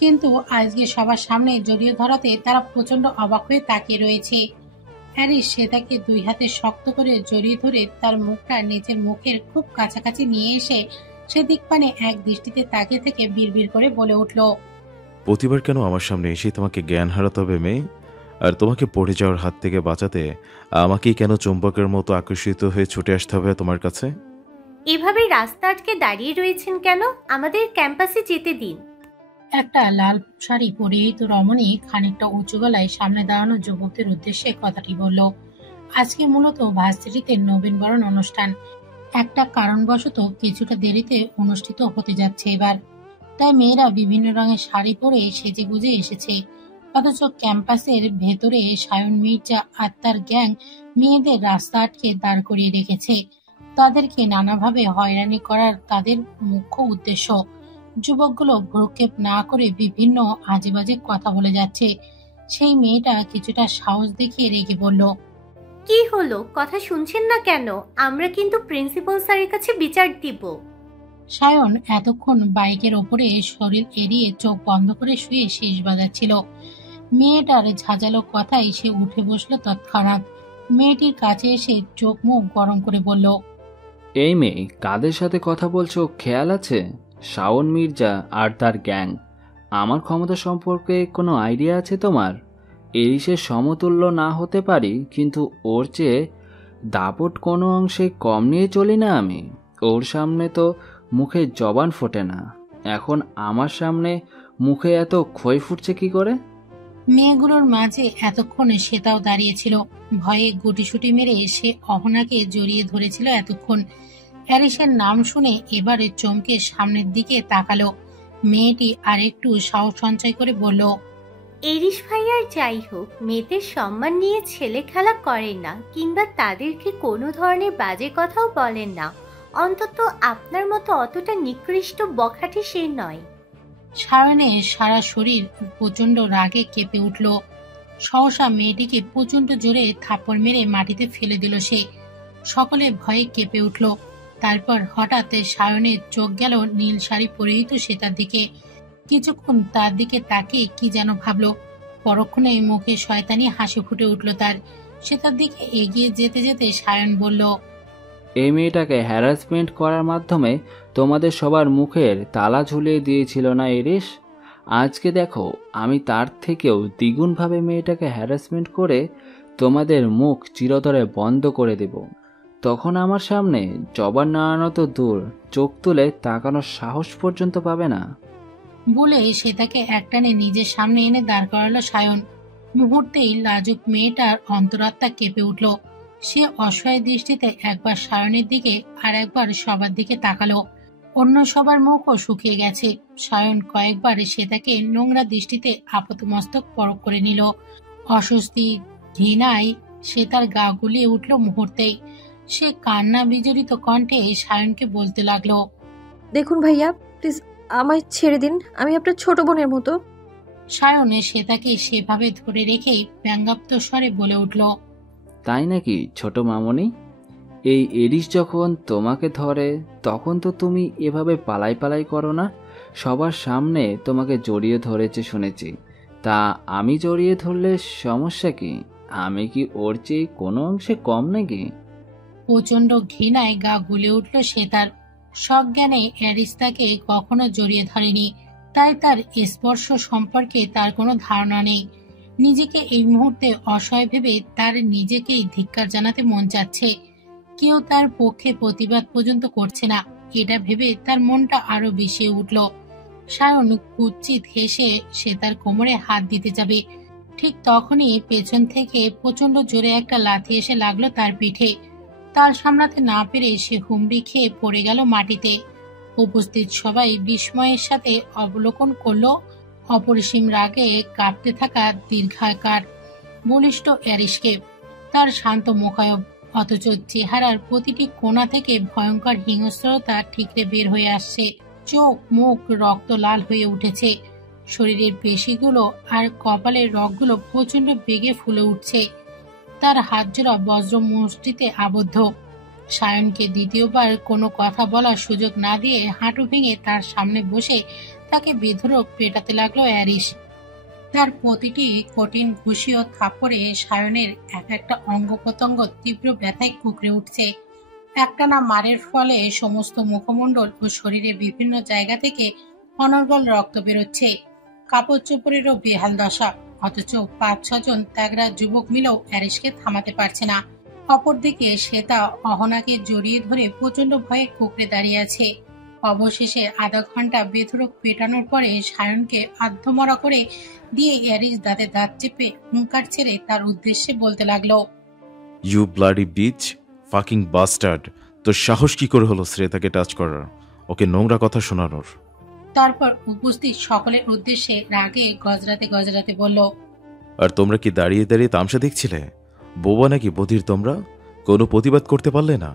কিন্তু আজকে সবার সামনে জড়িয়ে ধরাতে তারা প্রচন্ড অবাক হয়ে তাকিয়ে রয়েছে। হ্যারিস শ্বেতাকে 2 হাতে শক্ত করে জড়িয়ে ধরে তার মুখটা নিজের মুখের খুব কাছাকাছি নিয়ে এসে সেদিক পানে এক দৃষ্টিতে তাকিয়ে থেকে বিড়বিড় করে বলে উঠল, প্রতিবার কেন আমার সামনে এসে তোমাকে জ্ঞান হারাতে হবে মেয়ে? আর তোমাকে পড়ে যাওয়ার হাত থেকে বাঁচাতে আমাকেই কেন চুম্বকের মতো আকর্ষিত হয়ে ছুটে আসতে হবে তোমার কাছে? এভাবে রাস্তা আটকে দাঁড়িয়ে রয়েছেন কেন? আমাদের ক্যাম্পাসে যেতে দিন। একটা লাল শাড়ি পরিহিত রমণী খানিকটা উঁচু গলায় সামনে দাঁড়ানো যুবকদের উদ্দেশ্যে কথাটি বলল। আজকে মূলত ভার্সিটিতে নবীনবরণ অনুষ্ঠান, একটা কারণবশত কিছুটা দেরিতে অনুষ্ঠিত হতে যাচ্ছে এবার, তাই মেয়েরা বিভিন্ন রঙের শাড়ি পরে সেজে গুজে এসেছে। অথচ ক্যাম্পাসের ভেতরে সায়ন মির্জা আর তার গ্যাং মেয়েদের রাস্তা আটকে দাঁড় করিয়ে রেখেছে। তাদেরকে নানাভাবে হয়রানি করার তাদের মুখ্য উদ্দেশ্য। যুবকগুলো ভ্রুক্ষেপ না করে বিভিন্ন আজেবাজে কথা বলে যাচ্ছে। সেই মেয়েটা কিছুটা সাহস দেখিয়ে রেগে বলল, কি হলো? কথা শুনছেন না কেন? আমরা কিন্তু প্রিন্সিপাল স্যারের কাছে বিচার দিব। সায়ন এতক্ষণ বাইকের ওপরে শরীর এড়িয়ে চোখ বন্ধ করে শুয়ে শেষ বাজাচ্ছিল। মেয়েটার ঝাঁঝালো কথায় সে উঠে বসলো তৎক্ষণাৎ। মেয়েটির কাছে এসে চোখ মুখ গরম করে বলল, এই মেয়ে, কাদের সাথে কথা বলছো খেয়াল আছে? শাওন মির্জা আর তার গ্যাং। আমার ক্ষমতা সম্পর্কে কোনো আইডিয়া আছে তোমার? এরিসের সমতুল্য না হতে পারি, কিন্তু ওর চেয়ে দাপট কোনো অংশে কম নিয়ে চলি না আমি। ওর সামনে তো মুখে জবান ফোটে না, এখন আমার সামনে মুখে এত ক্ষয় ফুটছে কি করে? মেয়েগুলোর মাঝে এতক্ষণে শ্বেতাও দাঁড়িয়েছিল। ভয়ে গুটিসুটি মেরে সে অহনাকে জড়িয়ে ধরেছিল এতক্ষণ। অ্যারিসের নাম শুনে এবারে চমকে সামনের দিকে তাকালো। মেয়েটি আর একটু সাহস সঞ্চয় করে বলল, এরিস ভাই আর যাই হোক, মেয়েদের সম্মান নিয়ে ছেলে খেলা করেন না, কিংবা তাদেরকে কোনো ধরনের বাজে কথাও বলেন না। অন্তত আপনার মতো অতটা নিকৃষ্ট বখাটে সে নয়। সায়নের সারা শরীর প্রচন্ড রাগে কেঁপে উঠল। সহসা মেয়েটিকে প্রচন্ড জোরে থাপ্পড় মেরে মাটিতে ফেলে দিল সে। সকলে ভয়ে কেঁপে উঠল। তারপর হঠাৎ সায়নের চোখ গেল নীল শাড়ি পরিহিত শ্বেতার দিকে। কিছুক্ষণ তার দিকে তাকিয়ে কি যেন ভাবলো। পরক্ষণে মুখে শয়তানি হাসি ফুটে উঠল তার। শ্বেতার দিকে এগিয়ে যেতে যেতে সায়ন বলল, এই মেয়েটাকে হ্যারাসমেন্ট করার মাধ্যমে তোমাদের সবার মুখের তালা ঝুলিয়ে দিয়েছিল না এরিস? আজকে দেখো, আমি তার থেকেও দ্বিগুণভাবে মেয়েটাকে হ্যারাসমেন্ট করে তোমাদের মুখ চিরতরে বন্ধ করে দেব। তখন আমার সামনে জবান নাড়ানো তো দূর, চোখ তুলে তাকানোর সাহস পর্যন্ত পাবে না। বলে সে তাকে একটানে নিজের সামনে এনে দাঁড় করালো সায়ন। মুহূর্তেই লাজুক মেয়েটার অন্তরাত্মা কেঁপে উঠল। সে অসহায় দৃষ্টিতে একবার সায়নের দিকে আর একবার সবার দিকে তাকালো। অন্য সবার মুখও শুকিয়ে গেছে। সায়ন কয়েকবার সে তাকে নোংরা দৃষ্টিতে আপাতমস্তক পরখ করে নিল। অস্বস্তি ঘৃণায় সে তার গা গুলিয়ে উঠল মুহূর্তেই। সে কান্না বিজড়িত কণ্ঠে সায়নকে বলতে লাগলো, দেখুন ভাইয়া, প্লিজ আমায় ছেড়ে দিন, আমি আপনার ছোট বোনের মতো। সায়নে সে তাকে সেভাবে ধরে রেখেই ব্যঙ্গাত্ম স্বরে বলে উঠল, তাই নাকি ছোট মামনি? এই এরিস যখন তোমাকে ধরে তখন তো তুমি এভাবে পালাই পালাই করো না। সবার সামনে তোমাকে জড়িয়ে ধরেছে শুনেছি, তা আমি জড়িয়ে ধরলে সমস্যা কি? আমি কি ওর চেয়ে কোনো অংশে কম নাকি? প্রচন্ড ঘৃণায় গা গুলে উঠল সে তার। সজ্ঞানে অ্যারিস তাকে কখনো জড়িয়ে ধরেনি, তাই তার স্পর্শ সম্পর্কে তার কোনো ধারণা নেই। নিজেকে এই মুহূর্তে অসহায় ভেবে তার নিজেকেই ধিক্কার জানাতে মন চাচ্ছে। কেউ তার পক্ষে প্রতিবাদ পর্যন্ত করছে না, এটা ভেবে তার মনটা আরো বিষিয়ে উঠল। সায়ন কুৎসিত হেসে সে তার কোমরে হাত দিতে যাবে, ঠিক তখনই পেছন থেকে প্রচন্ড জোরে একটা লাথি এসে লাগলো তার পিঠে। তার সামলাতে না পেরে সে হুমড়ি খেয়ে পড়ে গেল মাটিতে। উপস্থিত সবাই বিস্ময়ের সাথে অবলোকন করলো অপরিসীম রাগে কাঁপতে থাকা দীর্ঘাকার বলিষ্ঠ অ্যারিসকে। তার শান্ত মুখায়ব অথচ চেহারার প্রতিটি কোণা থেকে ভয়ঙ্কর হিংস্রতা ঠিকরে বের হয়ে আসছে। চোখ মুখ রক্ত লাল হয়ে উঠেছে, শরীরের পেশিগুলো আর কপালের রগগুলো প্রচন্ড বেগে ফুলে উঠছে। তার হাতজোড়া বজ্র মুষ্টিতে আবদ্ধ। সায়নকে দ্বিতীয়বার কোনো কথা বলার সুযোগ না দিয়ে হাঁটু ভেঙে তার সামনে বসে তাকে বেধড়ক পেটাতে লাগলো অ্যারিস। তার প্রতিটি কঠিন ঘুষি ও থাপ্পড়ে সায়নের এক একটা অঙ্গ প্রত্যঙ্গ তীব্র ব্যথায় কুঁকড়ে উঠছে। একটানা মারের ফলে সমস্ত মুখমণ্ডল ও শরীরের বিভিন্ন জায়গা থেকে অনর্গল রক্ত বেরোচ্ছে। কাপড় চোপড়েরও বেহাল দশা, অথচ ৫-৬ জন ত্যাগরা যুবক মিলেও অ্যারিসকে থামাতে পারছে না। অপরদিকে শ্বেতা অহনাকে জড়িয়ে ধরে প্রচন্ড ভয়ে কুঁকড়ে দাঁড়িয়ে আছে। অবশেষে আধা ঘন্টা বেধড়ক পেটানোর পরে সায়নকে আত্মমরা করে দিয়ে অ্যারিস দাঁতে দাঁত চেপে হুঙ্কার ছেড়ে তার উদ্দেশ্যে বলতে লাগলো, you bloody bitch, fucking bastard! তোর সাহস কি করে হলো শ্রেতাকে টাচ করার, ওকে নোংরা কথা শোনানোর? তারপর উপস্থিত সকলের উদ্দেশ্যে রাগে গজরাতে গজরাতে বলল, আর তোমরা কি দাঁড়িয়ে দাঁড়িয়ে তামসা দেখছিলে? বোবা নাকি বধির তোমরা? কোনো প্রতিবাদ করতে পারলে না?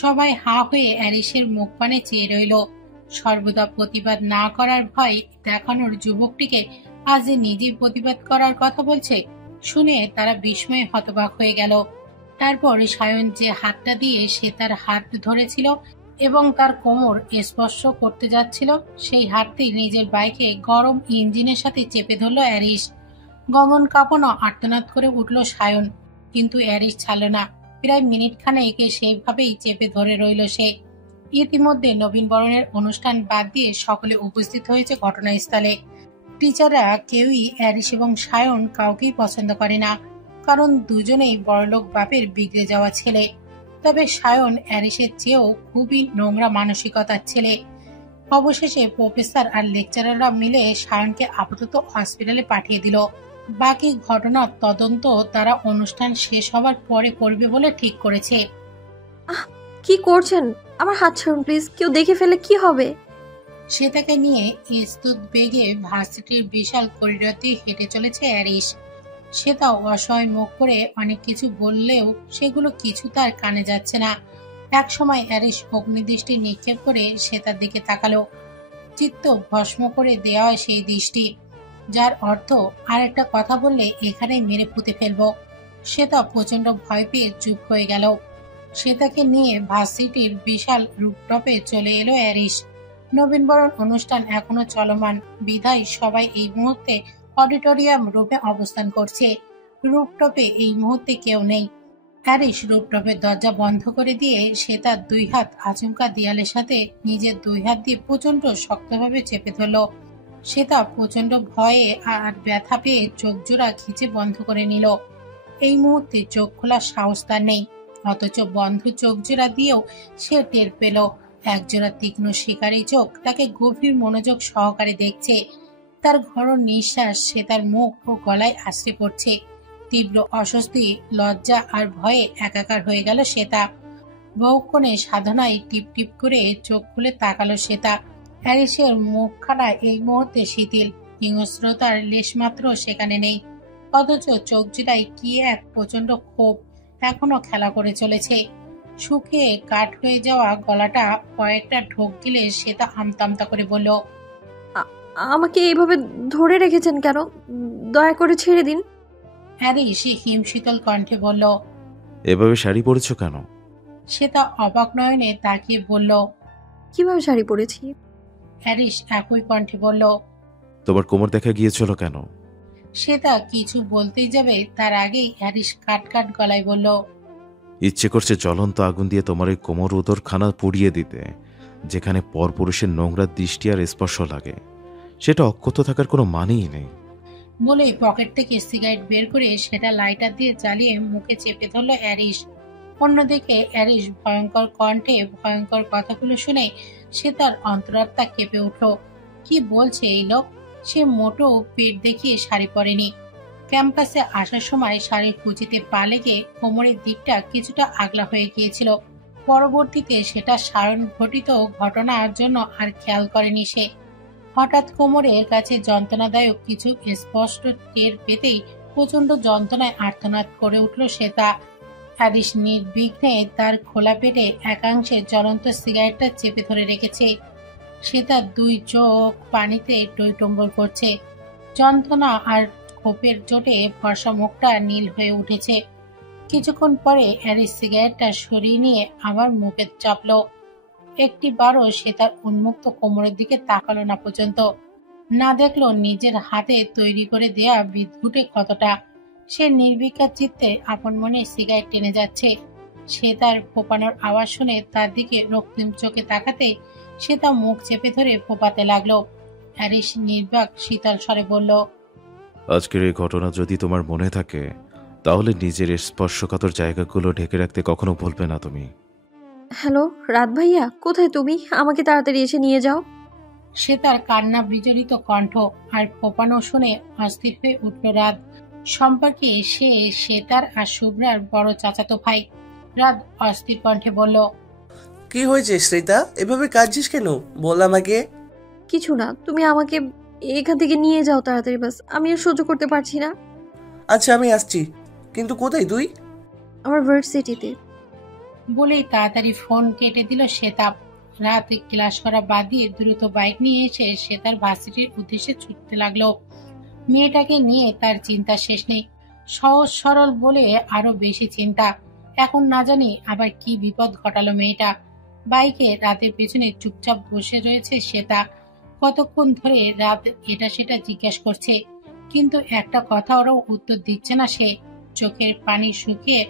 সবাই হাঁ হয়ে অ্যারিসের মুখ পানে চেয়ে রইল। সর্বদা প্রতিবাদ না করার ভয় দেখানোর যুবকটিকে আজ যে নিজেই প্রতিবাদ করার কথা বলছে শুনে তারা বিস্ময়ে হতবাক হয়ে গেল। তারপর সায়ন যে হাতটা দিয়ে সে তার হাত ধরেছিল এবং তার কোমর স্পর্শ করতে যাচ্ছিল, সেই হাতটি নিজের বাইকে গরম ইঞ্জিনের সাথে চেপে ধরল অ্যারিস। গগন কাঁপানো আর্তনাদ করে উঠল সায়ন, কিন্তু অ্যারিস ছাড়ল না। প্রায় মিনিট খানেক সেইভাবেই চেপে ধরে রইল সে। ইতিমধ্যে নবীনবরণের অনুষ্ঠান বাদ দিয়ে সকলে উপস্থিত হয়েছে ঘটনাস্থলে। টিচাররা কেউই অ্যারিস এবং সায়ন কাউকেই পছন্দ করে না, কারণ দুজনেই বড়লোক বাপের বিগড়ে যাওয়া ছেলে। তবে সায়ন অ্যারিসের চেয়েও খুবই নোংরা মানসিকতার ছেলে। অবশেষে প্রফেসর আর লেকচারাররা মিলে সায়নকে আপাতত হসপিটালে পাঠিয়ে দিল। বাকি ঘটনার তদন্ত তারা অনুষ্ঠান শেষ হবার পরে করবে বলে ঠিক করেছে। কি করছেন? আমার হাত ছাড়ুন প্লিজ, কেউ দেখে ফেলে কি হবে? শ্বেতাকে নিয়ে স্তূত বেগে ভার্সিটির বিশাল করিডর দিয়ে হেঁটে চলেছে অ্যারিস। শ্বেতা অসহায় মুখ করে অনেক কিছু বললেও সেগুলো কিছু তার কানে যাচ্ছে না। এক সময় অ্যারিস অগ্নিদৃষ্টি নিক্ষেপ করে শ্বেতার দিকে তাকালো। চিত্ত ভস্ম করে দেওয়া সেই দৃষ্টি, যার অর্থ আর একটা কথা বললে এখানেই মেরে পুঁতে ফেলবো। শ্বেতা প্রচন্ড ভয় পেয়ে চুপ হয়ে গেল। শ্বেতাকে নিয়ে ভার্সিটির বিশাল রুপটপে চলে এলো অ্যারিস। নবীনবরণ অনুষ্ঠান এখনো চলমান বিধায় সবাই এই মুহূর্তে অডিটোরিয়াম রুমে অবস্থান করছে। রুপটপে এই মুহূর্তে কেউ নেই। হ্যারিস রুপটপের দরজা বন্ধ করে দিয়ে সে তার দুই হাত আচমকা দেয়ালের সাথে নিজের দুই হাত দিয়ে প্রচন্ড শক্তভাবে চেপে ধরল। সে তা প্রচন্ড ভয়ে আর ব্যথা পেয়ে চোখ জোড়া খিচে বন্ধ করে নিল। এই মুহূর্তে চোখ খোলার সাহস তার নেই, অথচ বন্ধ চোখ জোড়া দিয়েও সে টের পেল একজোড়া তীক্ষ্ণ শিকারী চোখ তাকে গভীর মনোযোগ সহকারে দেখছে। তার ঘন নিঃশ্বাস সে তার মুখ ও গলায় আশ্রে পড়ছে। তীব্র অস্বস্তি, লজ্জা আর ভয়ে একাকার হয়ে গেল শ্বেতা। বহুক্ষণে সাধনায় টিপ টিপ করে চোখ খুলে তাকালো শ্বেতা। হ্যারিসের মুখখানা এই মুহূর্তে শিথিল, হিংস্রতার লেশমাত্র সেখানে নেই, অথচ চোখ জোড়ায় কি এক প্রচন্ড ক্ষোভ এখনো খেলা করে চলেছে। শুকিয়ে কাঠ হয়ে যাওয়া গলাটা কয়েকটা ঢোক গিলে শ্বেতা আমতামতা করে বলল, আমাকে এইভাবে ধরে রেখেছেন কেন? দয়া করে ছেড়ে দিন। হ্যারিস হিমশীতল কণ্ঠে বলল, এভাবে শাড়ি পরেছো কেন? শ্বেতা অবাক নয়নে তাকিয়ে বলল, কিভাবে শাড়ি পরেছি? হ্যারিস একই কণ্ঠে বলল, তোমার কোমর দেখা গিয়েছিল কেন? শ্বেতা কিছু বলতেই যাবে তার আগেই হ্যারিস কাট কাট গলায় বলল, ইচ্ছে করছে জ্বলন্ত আগুন দিয়ে তোমার এই কোমর উদর খানা পুড়িয়ে দিতে, যেখানে পরপুরুষের নোংরা দৃষ্টি আর স্পর্শ লাগে। সেটা অক্ষত থাকার কোনো মানেই নেই। বলে পকেট থেকে সিগারেট বের করে সেটা লাইটার দিয়ে জ্বালিয়ে মুখে চেপে ধরল হ্যারিস। অন্যদিকে হ্যারিস ভয়ঙ্কর কণ্ঠে ভয়ঙ্কর কথাগুলো শুনে সে তার অন্তরাত্মা কেঁপে উঠল। কি বলছে এই লোক? সে মোটো পেট দেখিয়ে শাড়ি পরেনি। ক্যাম্পাসে আসার সময় শাড়ির কুচিতে পা লেগে কোমরের দিকটা কিছুটা আগলা হয়ে গিয়েছিল। পরবর্তীতে সেটা সায়ন ঘটিত ঘটনার জন্য আর খেয়াল করেনি সে। হঠাৎ কোমরের কাছে যন্ত্রণাদায়ক কিছু স্পষ্ট টের পেতেই প্রচন্ড যন্ত্রণায় আর্তনাদ করে উঠল শ্বেতা। হ্যারিস নির্বিঘ্নে তার খোলা পেটে একাংশে জ্বলন্ত সিগারেটটা চেপে ধরে রেখেছে। শ্বেতার দুই চোখ পানিতে টইটম্বর করছে। যন্ত্রণা আর ক্ষোভের চোটে ফর্সা মুখটা নীল হয়ে উঠেছে। কিছুক্ষণ পরে হ্যারিস সিগারেটটা সরিয়ে নিয়ে আবার মুখে চাপল। একটিবারও সে তার উন্মুক্ত কোমরের দিকে তাকালো না পর্যন্ত। না দেখলো নিজের হাতে তৈরি করে দেয়া বিদ্যুটে কতটা। সে নির্বিকার চিত্তে আপন মনে সিগারেট টেনে যাচ্ছে। সে তার ফোপানোর আওয়াজ শুনে তার দিকে রক্তিম চোখে তাকাতে সে তার মুখ চেপে ধরে ফোপাতে লাগলো। হ্যারিস নির্বাক শীতল স্বরে বলল, আজকের এই ঘটনা যদি তোমার মনে থাকে তাহলে নিজের স্পর্শকাতর জায়গাগুলো ঢেকে রাখতে কখনো ভুলবে না তুমি। হ্যালো রাত ভাইয়া, কোথায় তুমি? আমাকে তাড়াতাড়ি এসে নিয়ে যাও। সে তার কান্না বিজড়িত কণ্ঠ আর ফোপানো শুনে অস্থির হয়ে উঠল রাত। সম্পর্কে সে তার আর শুভ্রার বড় চাচাতো ভাই। রাত অস্থির কণ্ঠে বলল, কি হয়েছে শ্রেতা? এভাবে কাঁদছিস কেন? বল আমাকে। কিছু না, তুমি আমাকে এখান থেকে নিয়ে যাও তাড়াতাড়ি, বাস। আমি আর সহ্য করতে পারছি না। আচ্ছা আমি আসছি, কিন্তু কোথায় তুই? আমার ভার্সিটিতে। বলেই তাড়াতাড়ি ফোন কেটে দিল শ্বেতা। রাত ক্লাস করা বাদ দিয়ে দ্রুত বাইক নিয়ে এসে সে তার ভার্সিটির উদ্দেশ্যে ছুটতে লাগলো। মেয়েটাকে নিয়ে তার চিন্তা শেষ নেই। সহজ সরল বলে আরো বেশি চিন্তা। এখন না জানি আবার কি বিপদ ঘটালো মেয়েটা। বাইকে রাতের পেছনে চুপচাপ বসে রয়েছে শ্বেতা। কতক্ষণ ধরে রাত এটা সেটা জিজ্ঞাসা করছে, কিন্তু একটা কথারও উত্তর দিচ্ছে না সে। চোখের পানি শুকিয়ে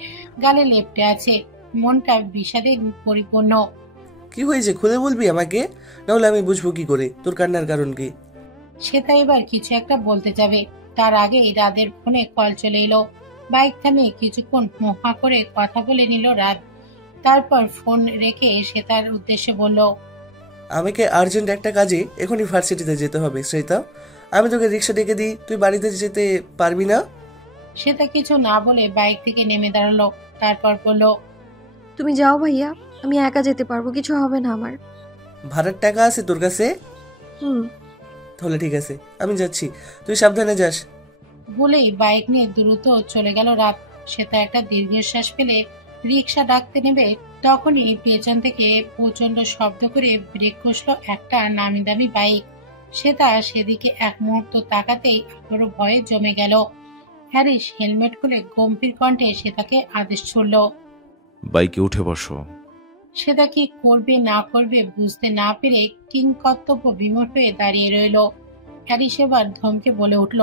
গালে লেপ্টে আছে। মনটা বিষাদে পরিপূর্ণ। কি হয়েছে খুলে বলবি আমাকে, নাহলে আমি বুঝবো কি করে তোর কান্নার কারণ কি? শ্বেতা এবার কিছু একটা বলতে যাবে, তার আগেই রাতের ফোনে কল চলে এলো। বাইক থামিয়ে কিছুক্ষণ মহা করে কথা বলে নিল রাত। তারপর ফোন রেখে শ্বেতার উদ্দেশ্যে বলল, আমাকে আর্জেন্ট একটা কাজে এখনই ভার্সিটিতে যেতে হবে শ্রেতা। আমি তোকে রিক্সা ডেকে দিই, তুই বাড়িতে যেতে পারবি না? শ্বেতা কিছু না বলে বাইক থেকে নেমে দাঁড়ালো। তারপর বলল, তুমি যাও ভাইয়া, আমি একা যেতে পারবো, কিছু হবে না আমার। ভাড়ার টাকা আছে তোর কাছে? তাহলে ঠিক আছে, আমি যাচ্ছি, তুই সাবধানে যাস। বলেই বাইক নিয়ে দ্রুত চলে গেল রাত। শ্বেতা একটা দীর্ঘশ্বাস ফেলে রিক্সা ডাকতে নেবে, তখনই পেছন থেকে প্রচন্ড শব্দ করে ব্রেক কষলো একটা নামি দামি বাইক। শ্বেতা সেদিকে এক মুহূর্ত তাকাতেই আবারও ভয়ে জমে গেল। হ্যারিস হেলমেট খুলে গম্ভীর কণ্ঠে শ্বেতাকে আদেশ ছুড়ল, বাইকে উঠে বসো। শ্বেতা কি করবে না করবে বুঝতে না পেরে কিংকর্তব্য বিমূঢ় হয়ে দাঁড়িয়ে রইল। হ্যারিস এবার ধমকে বলে উঠল,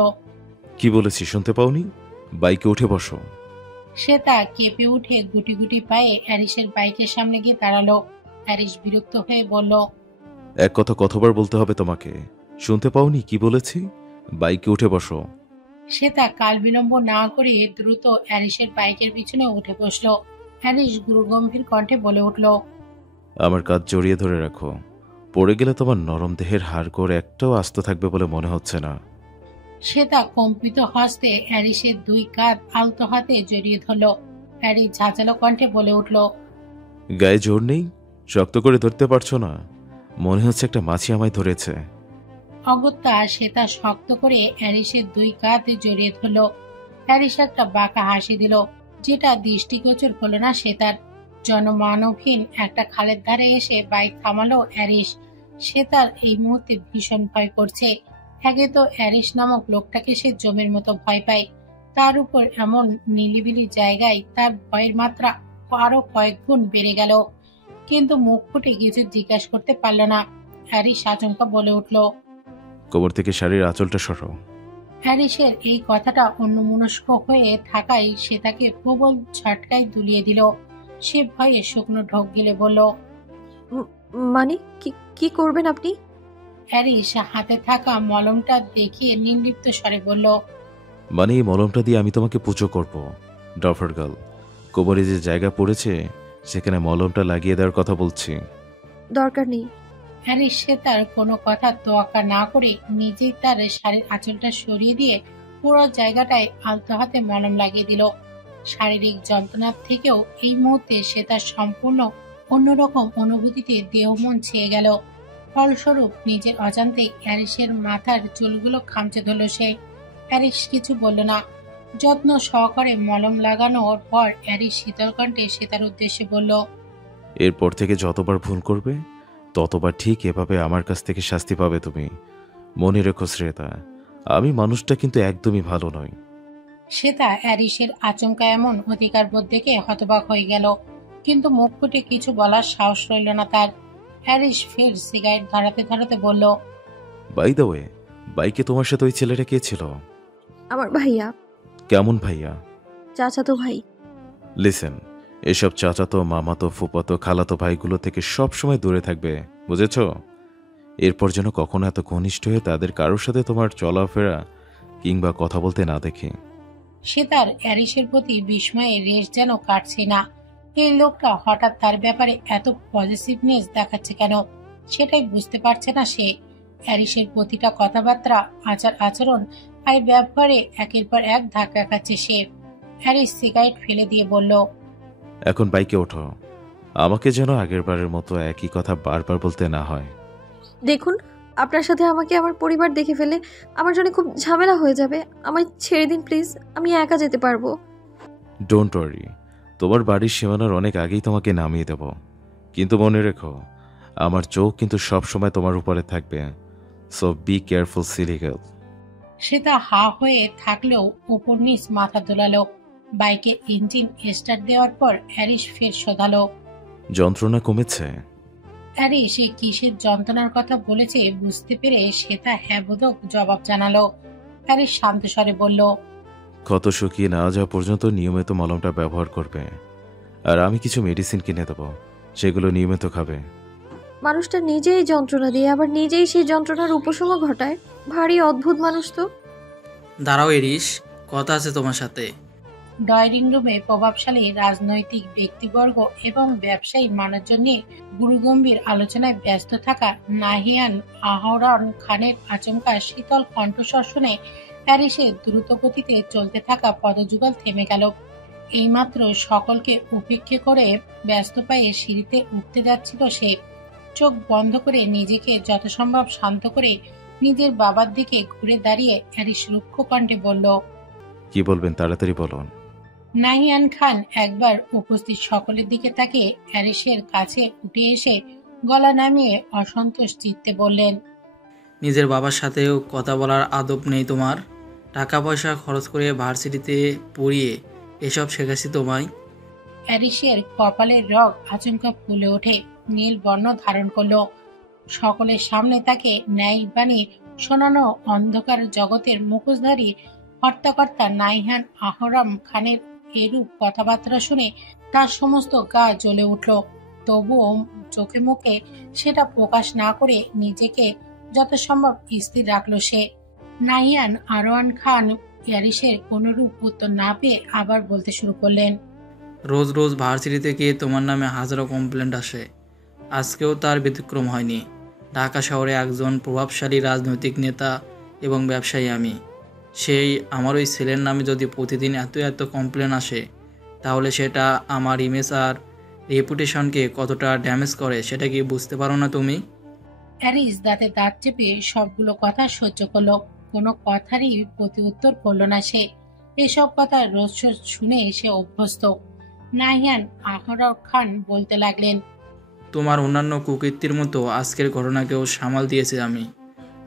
কি বলেছি শুনতে পাওনি? বাইকে উঠে বসো। শ্বেতা কেঁপে উঠে গুটি গুটি পায়ে হ্যারিসের বাইকের সামনে গিয়ে দাঁড়ালো। হ্যারিস বিরক্ত হয়ে বলল, এক কথা কতবার বলতে হবে তোমাকে? শুনতে পাওনি কি বলেছি? বাইকে উঠে বসো। শ্বেতা কাল বিলম্ব না করে দ্রুত হ্যারিসের বাইকের পিছনে উঠে বসলো। হ্যারিস গুরুগম্ভীর কণ্ঠে বলে উঠল, আমার কাঁধ জড়িয়ে ধরে রাখো। পড়ে গেলে তোমার নরম দেহের হাড়গোড় একটাও আস্ত থাকবে বলে মনে হচ্ছে না। শ্বেতা কম্পিত হস্তে হ্যারিসের দুই কাঁধ আলতো হাতে জড়িয়ে ধরল। হ্যারিস ঝাঁঝালো কণ্ঠে বলে উঠল, গায়ে জোর নেই? শক্ত করে ধরতে পারছো না? মনে হচ্ছে একটা মাছি আমায় ধরেছে। অগত্যা শ্বেতা শক্ত করে হ্যারিসের দুই কাঁধ জড়িয়ে ধরল। হ্যারিস একটা বাঁকা হাসি দিল, যেটা দৃষ্টিগোচর হলো না শ্বেতার। জনমানবহীন একটা খালের ধারে এসে বাইক থামালো হ্যারিস। শ্বেতার এই মুহূর্তে ভীষণ ভয় করছে। একে তো হ্যারিস নামক লোকটাকে সে জমের মতো ভয় পায়, তার উপর এমন নিলিবিলি জায়গায় তার ভয়ের মাত্রা আরো কয়েক গুণ বেড়ে গেল। কিন্তু মুখ ফুটে কিছু জিজ্ঞাসা করতে পারল না। হ্যারিস আচমকা বলে উঠল, কোমর থেকে শাড়ির আঁচলটা সরো। হ্যারিসের এই কথাটা অন্যমনস্ক হয়ে থাকায় সে তাকে প্রবল ঝটকায় দুলিয়ে দিল। সে ভয়ে শুকনো ঢোক গিলে বলল, মানে কি করবেন আপনি? হ্যারিস হাতে থাকা মলমটা দেখিয়ে নির্লিপ্ত স্বরে বলল, মানে এই মলমটা দিয়ে আমি তোমাকে পুজো করব। ডফার গার্ল, কোমরে যে জায়গা পড়েছে সেখানে মলমটা লাগিয়ে দেওয়ার কথা বলছি। দরকার নেই। হ্যারিস সে তার কোনো কথা তোয়াক্কা না করে নিজেই তার শাড়ির আঁচলটা সরিয়ে দিয়ে পুরো জায়গাটায় আলতো হাতে মলম লাগিয়ে দিল। শারীরিক যন্ত্রণার থেকেও এই মুহূর্তে সে তার সম্পূর্ণ অন্যরকম অনুভূতিতে দেহ মন ছেয়ে গেল। ফলস্বরূপ নিজের অজান্তে হ্যারিসের মাথার চুলগুলো খামচে ধরল সে। হ্যারিস কিছু বলল না। যত্ন সহকারে মলম লাগানোর পর হ্যারিস শীতল কণ্ঠে সে তার উদ্দেশ্যে বলল, এরপর থেকে যতবার ভুল করবে ততবার ঠিক এভাবে আমার কাছ থেকে শাস্তি পাবে তুমি। মনে রেখো শ্রেতা, আমি মানুষটা কিন্তু একদমই ভালো নই। শ্বেতা হ্যারিসের আচমকা এমন অধিকার বোধ দেখে হতবাক হয়ে গেল, কিন্তু মুখ ফুটে কিছু বলার সাহস রইল না তার। হ্যারিস ফের সিগারেট ধরাতে ধরাতে বলল, বাই দ্য ওয়ে, বাইকে তোমার সাথে ওই ছেলেটা কে ছিল? আমার ভাইয়া। কেমন ভাইয়া? চাচাতো ভাই। লিসেন, এসব চাচাতো, মামাতো, ফুপাতো, খালাতো ভাইগুলো থেকে সব সময় দূরে থাকবে, বুঝেছ? এরপর যেন কখনো এত ঘনিষ্ঠ হয়ে তাদের কারোর সাথে তোমার চলাফেরা কিংবা কথা বলতে না দেখি। সে তার হ্যারিসের প্রতি বিস্ময়ে রেশ যেন কাটছে না। এই লোকটা হঠাৎ তার ব্যাপারে এত পজিটিভনেস দেখাচ্ছে কেন, সেটাই বুঝতে পারছে না সে। হ্যারিসের প্রতিটা কথাবার্তা, আচার আচরণ আর ব্যবহারে একের পর এক ধাক্কা খাচ্ছে সে। হ্যারিস সিগারেট ফেলে দিয়ে বলল, এখন বাইকে ওঠো, আমাকে যেন আগেরবারের মতো একই কথা বারবার বলতে না হয়। দেখুন, আপনার সাথে আমাকে আমার পরিবার দেখে ফেলে আমার জন্য খুব ঝামেলা হয়ে যাবে। আমায় ছেড়ে দিন প্লিজ, আমি একা যেতে পারবো। ডোন্ট ওয়ারি, তোমার বাড়ির সীমানার অনেক আগেই তোমাকে নামিয়ে দেব। কিন্তু মনে রেখো, আমার চোখ কিন্তু সব সময় তোমার উপরে থাকবে। So be careful silly girl. সে তা হা হয়ে থাকলেও উপর নিচ মাথা দোলালো। বাইকে ইঞ্জিন স্টার্ট দেওয়ার পর হ্যারিস ফের শোধালো, যন্ত্রণা কমেছে? হ্যারিস সে কিসের যন্ত্রণার কথা বলেছে বুঝতে পেরে সে তা হ্যাঁ বোধক জবাব জানালো। হ্যারিস শান্ত স্বরে বলল, ক্ষত শুকিয়ে না যাওয়া পর্যন্ত নিয়মিত মলমটা ব্যবহার করবে, আর আমি কিছু মেডিসিন কিনে দেবো, সেগুলো নিয়মিত খাবে। মানুষটা নিজেই যন্ত্রণা দিয়ে আবার নিজেই সেই যন্ত্রণার উপশম ঘটায়। ভারী অদ্ভুত মানুষ তো। দাঁড়াও এরিস, কথা আছে তোমার সাথে। ড্রয়িং রুমে প্রভাবশালী রাজনৈতিক ব্যক্তিবর্গ এবং ব্যবসায়ী মানুষজন নিয়ে গুরুগম্ভীর আলোচনায় ব্যস্ত থাকা নাহিয়ান আহরান খানের আচমকা শীতল কণ্ঠস্বর শুনে হ্যারিসের দ্রুত গতিতে চলতে থাকা পদযুগল থেমে গেল। এইমাত্র সকলকে উপেক্ষা করে ব্যস্ত পায়ে সিঁড়িতে উঠতে যাচ্ছিল সে। চোখ বন্ধ করে নিজেকে যত সম্ভব শান্ত করে নিজের বাবার দিকে ঘুরে দাঁড়িয়ে হ্যারিস রুক্ষ কণ্ঠে বলল, কি বলবেন তাড়াতাড়ি বলুন। নাহিয়ান খান একবার উপস্থিত সকলের দিকে তাকিয়ে হ্যারিসের কাছে উঠে এসে গলা নামিয়ে অসন্তোষ চিত্তে বললেন, নিজের বাবার সাথেও কথা বলার আদব নেই তোমার? টাকা পয়সা খরচ করে ভার্সিটিতে পড়িয়ে এসব শেখাচ্ছি তোমায়? হ্যারিসের কপালের রগ আচমকা ফুলে ওঠে, নীল বর্ণ ধারণ করলো। সকলের সামনে তাকে ন্যায় বাণী শোনানো অন্ধকার জগতের মুখোশধারী হর্তাকর্তা নাহিয়ান আহরাম খানের এরূপ কথাবার্তা শুনে তার সমস্ত গা জ্বলে উঠল। তবুও চোখে মুখে সেটা প্রকাশ না করে নিজেকে যত সম্ভব স্থির রাখলো সে। নাহিয়ান আরওয়ান খান হ্যারিসের কোনরূপ উত্তর না পেয়ে আবার বলতে শুরু করলেন, রোজ রোজ ভার্সিটি থেকে তোমার নামে হাজারো কমপ্লেন্ট আসে, আজকেও তার ব্যতিক্রম হয়নি। ঢাকা শহরে একজন প্রভাবশালী রাজনৈতিক নেতা এবং ব্যবসায়ী আমি। সেই আমার ওই ছেলের নামে যদি প্রতিদিন এত কমপ্লেন আসে, তাহলে সেটা আমার ইমেজ আর রেপুটেশনকে কতটা ড্যামেজ করে সেটা কি বুঝতে পারো না তুমি? হ্যারিস দাঁতে দাঁত চেপে সবগুলো কথা সহ্য করলো, কোনো কথারই প্রতি উত্তর করলো না সে। এসব কথা রোজ শুনে সে অভ্যস্ত। নাহিয়ান আহরাম খান বলতে লাগলেন, তোমার অন্যান্য কুকীর্তির মতো আজকের ঘটনাকেও সামাল দিয়েছি আমি।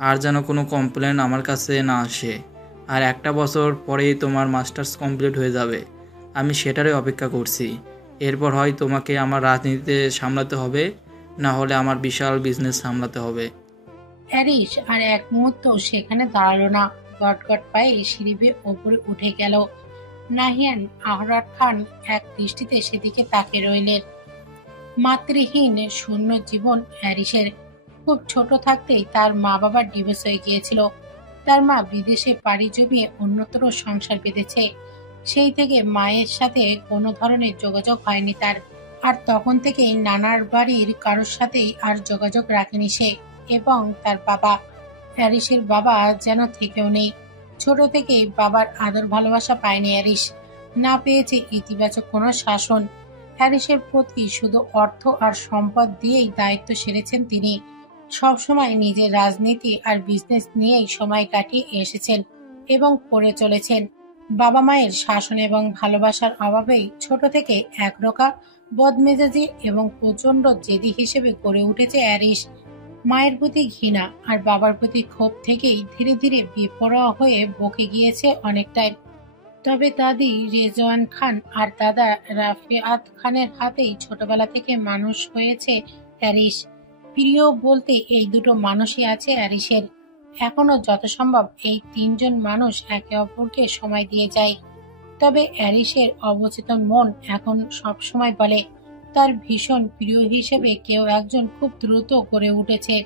আর যেন কোনো কমপ্লেন আমার কাছে না আসে। আর একটা বছর পরেই তোমার মাস্টার্স কমপ্লিট হয়ে যাবে, আমি সেটারই অপেক্ষা করছি। এরপর হয় তোমাকে আমার রাজনীতিতে সামলাতে হবে, না হলে আমার বিশাল বিজনেস সামলাতে হবে। হ্যারিস আর এক মুহূর্ত সেখানে দাঁড়ালো না, গটগট পায়ে সিঁড়ি বেয়ে ওপরে উঠে গেল। নাহিয়ান আহরাম খান এক দৃষ্টিতে সেদিকে তাকিয়ে রইলেন। মাতৃহীন শূন্য জীবন হ্যারিসের। খুব ছোট থাকতেই তার মা বাবার ডিভোর্স হয়ে গিয়েছিল। তার মা বিদেশে পাড়ি জমিয়ে অন্যতর সংসার বেঁধেছে। সেই থেকে মায়ের সাথে কোনো ধরনের যোগাযোগ হয়নি তার। আর তখন থেকেই নানার বাড়ির কারোর সাথেই আর যোগাযোগ রাখেনি সে। এবং তার বাবা অ্যারিসের বাবা যেন থেকেও নেই। ছোট থেকেই বাবার আদর ভালোবাসা পায়নি অ্যারিস, না পেয়েছে ইতিবাচক কোনো শাসন। হ্যারিসের প্রতি শুধু অর্থ আর সম্পদ দিয়েই দায়িত্ব সেরেছেন তিনি। সবসময় নিজের রাজনীতি আর বিজনেস নিয়েই সময় কাটিয়ে এসেছেন এবং করে চলেছেন। বাবা মায়ের শাসন এবং ভালোবাসার অভাবেই ছোট থেকে একরোখা, বদমেজাজি এবং প্রচন্ড জেদি হিসেবে গড়ে উঠেছে অ্যারিস। মায়ের প্রতি ঘৃণা আর বাবার প্রতি ক্ষোভ থেকেই ধীরে ধীরে বেপরোয়া হয়ে বকে গিয়েছে অনেকটাই। তবে দাদি রেজওয়ান খান আর দাদা রাফিয়াত খানের হাতেই ছোটবেলা থেকে মানুষ হয়েছে অ্যারিস। প্রিয় বলতে এই দুটো মানুষই আছে অ্যারিসের। এখনো যত সম্ভব এই তিনজন মানুষ একে অপরকে সময় দিয়ে যায়। তবে অ্যারিসের অবচেতন মন এখন সবসময় বলে তার ভীষণ প্রিয় হিসেবে কেউ একজন খুব দ্রুত গড়ে উঠেছে।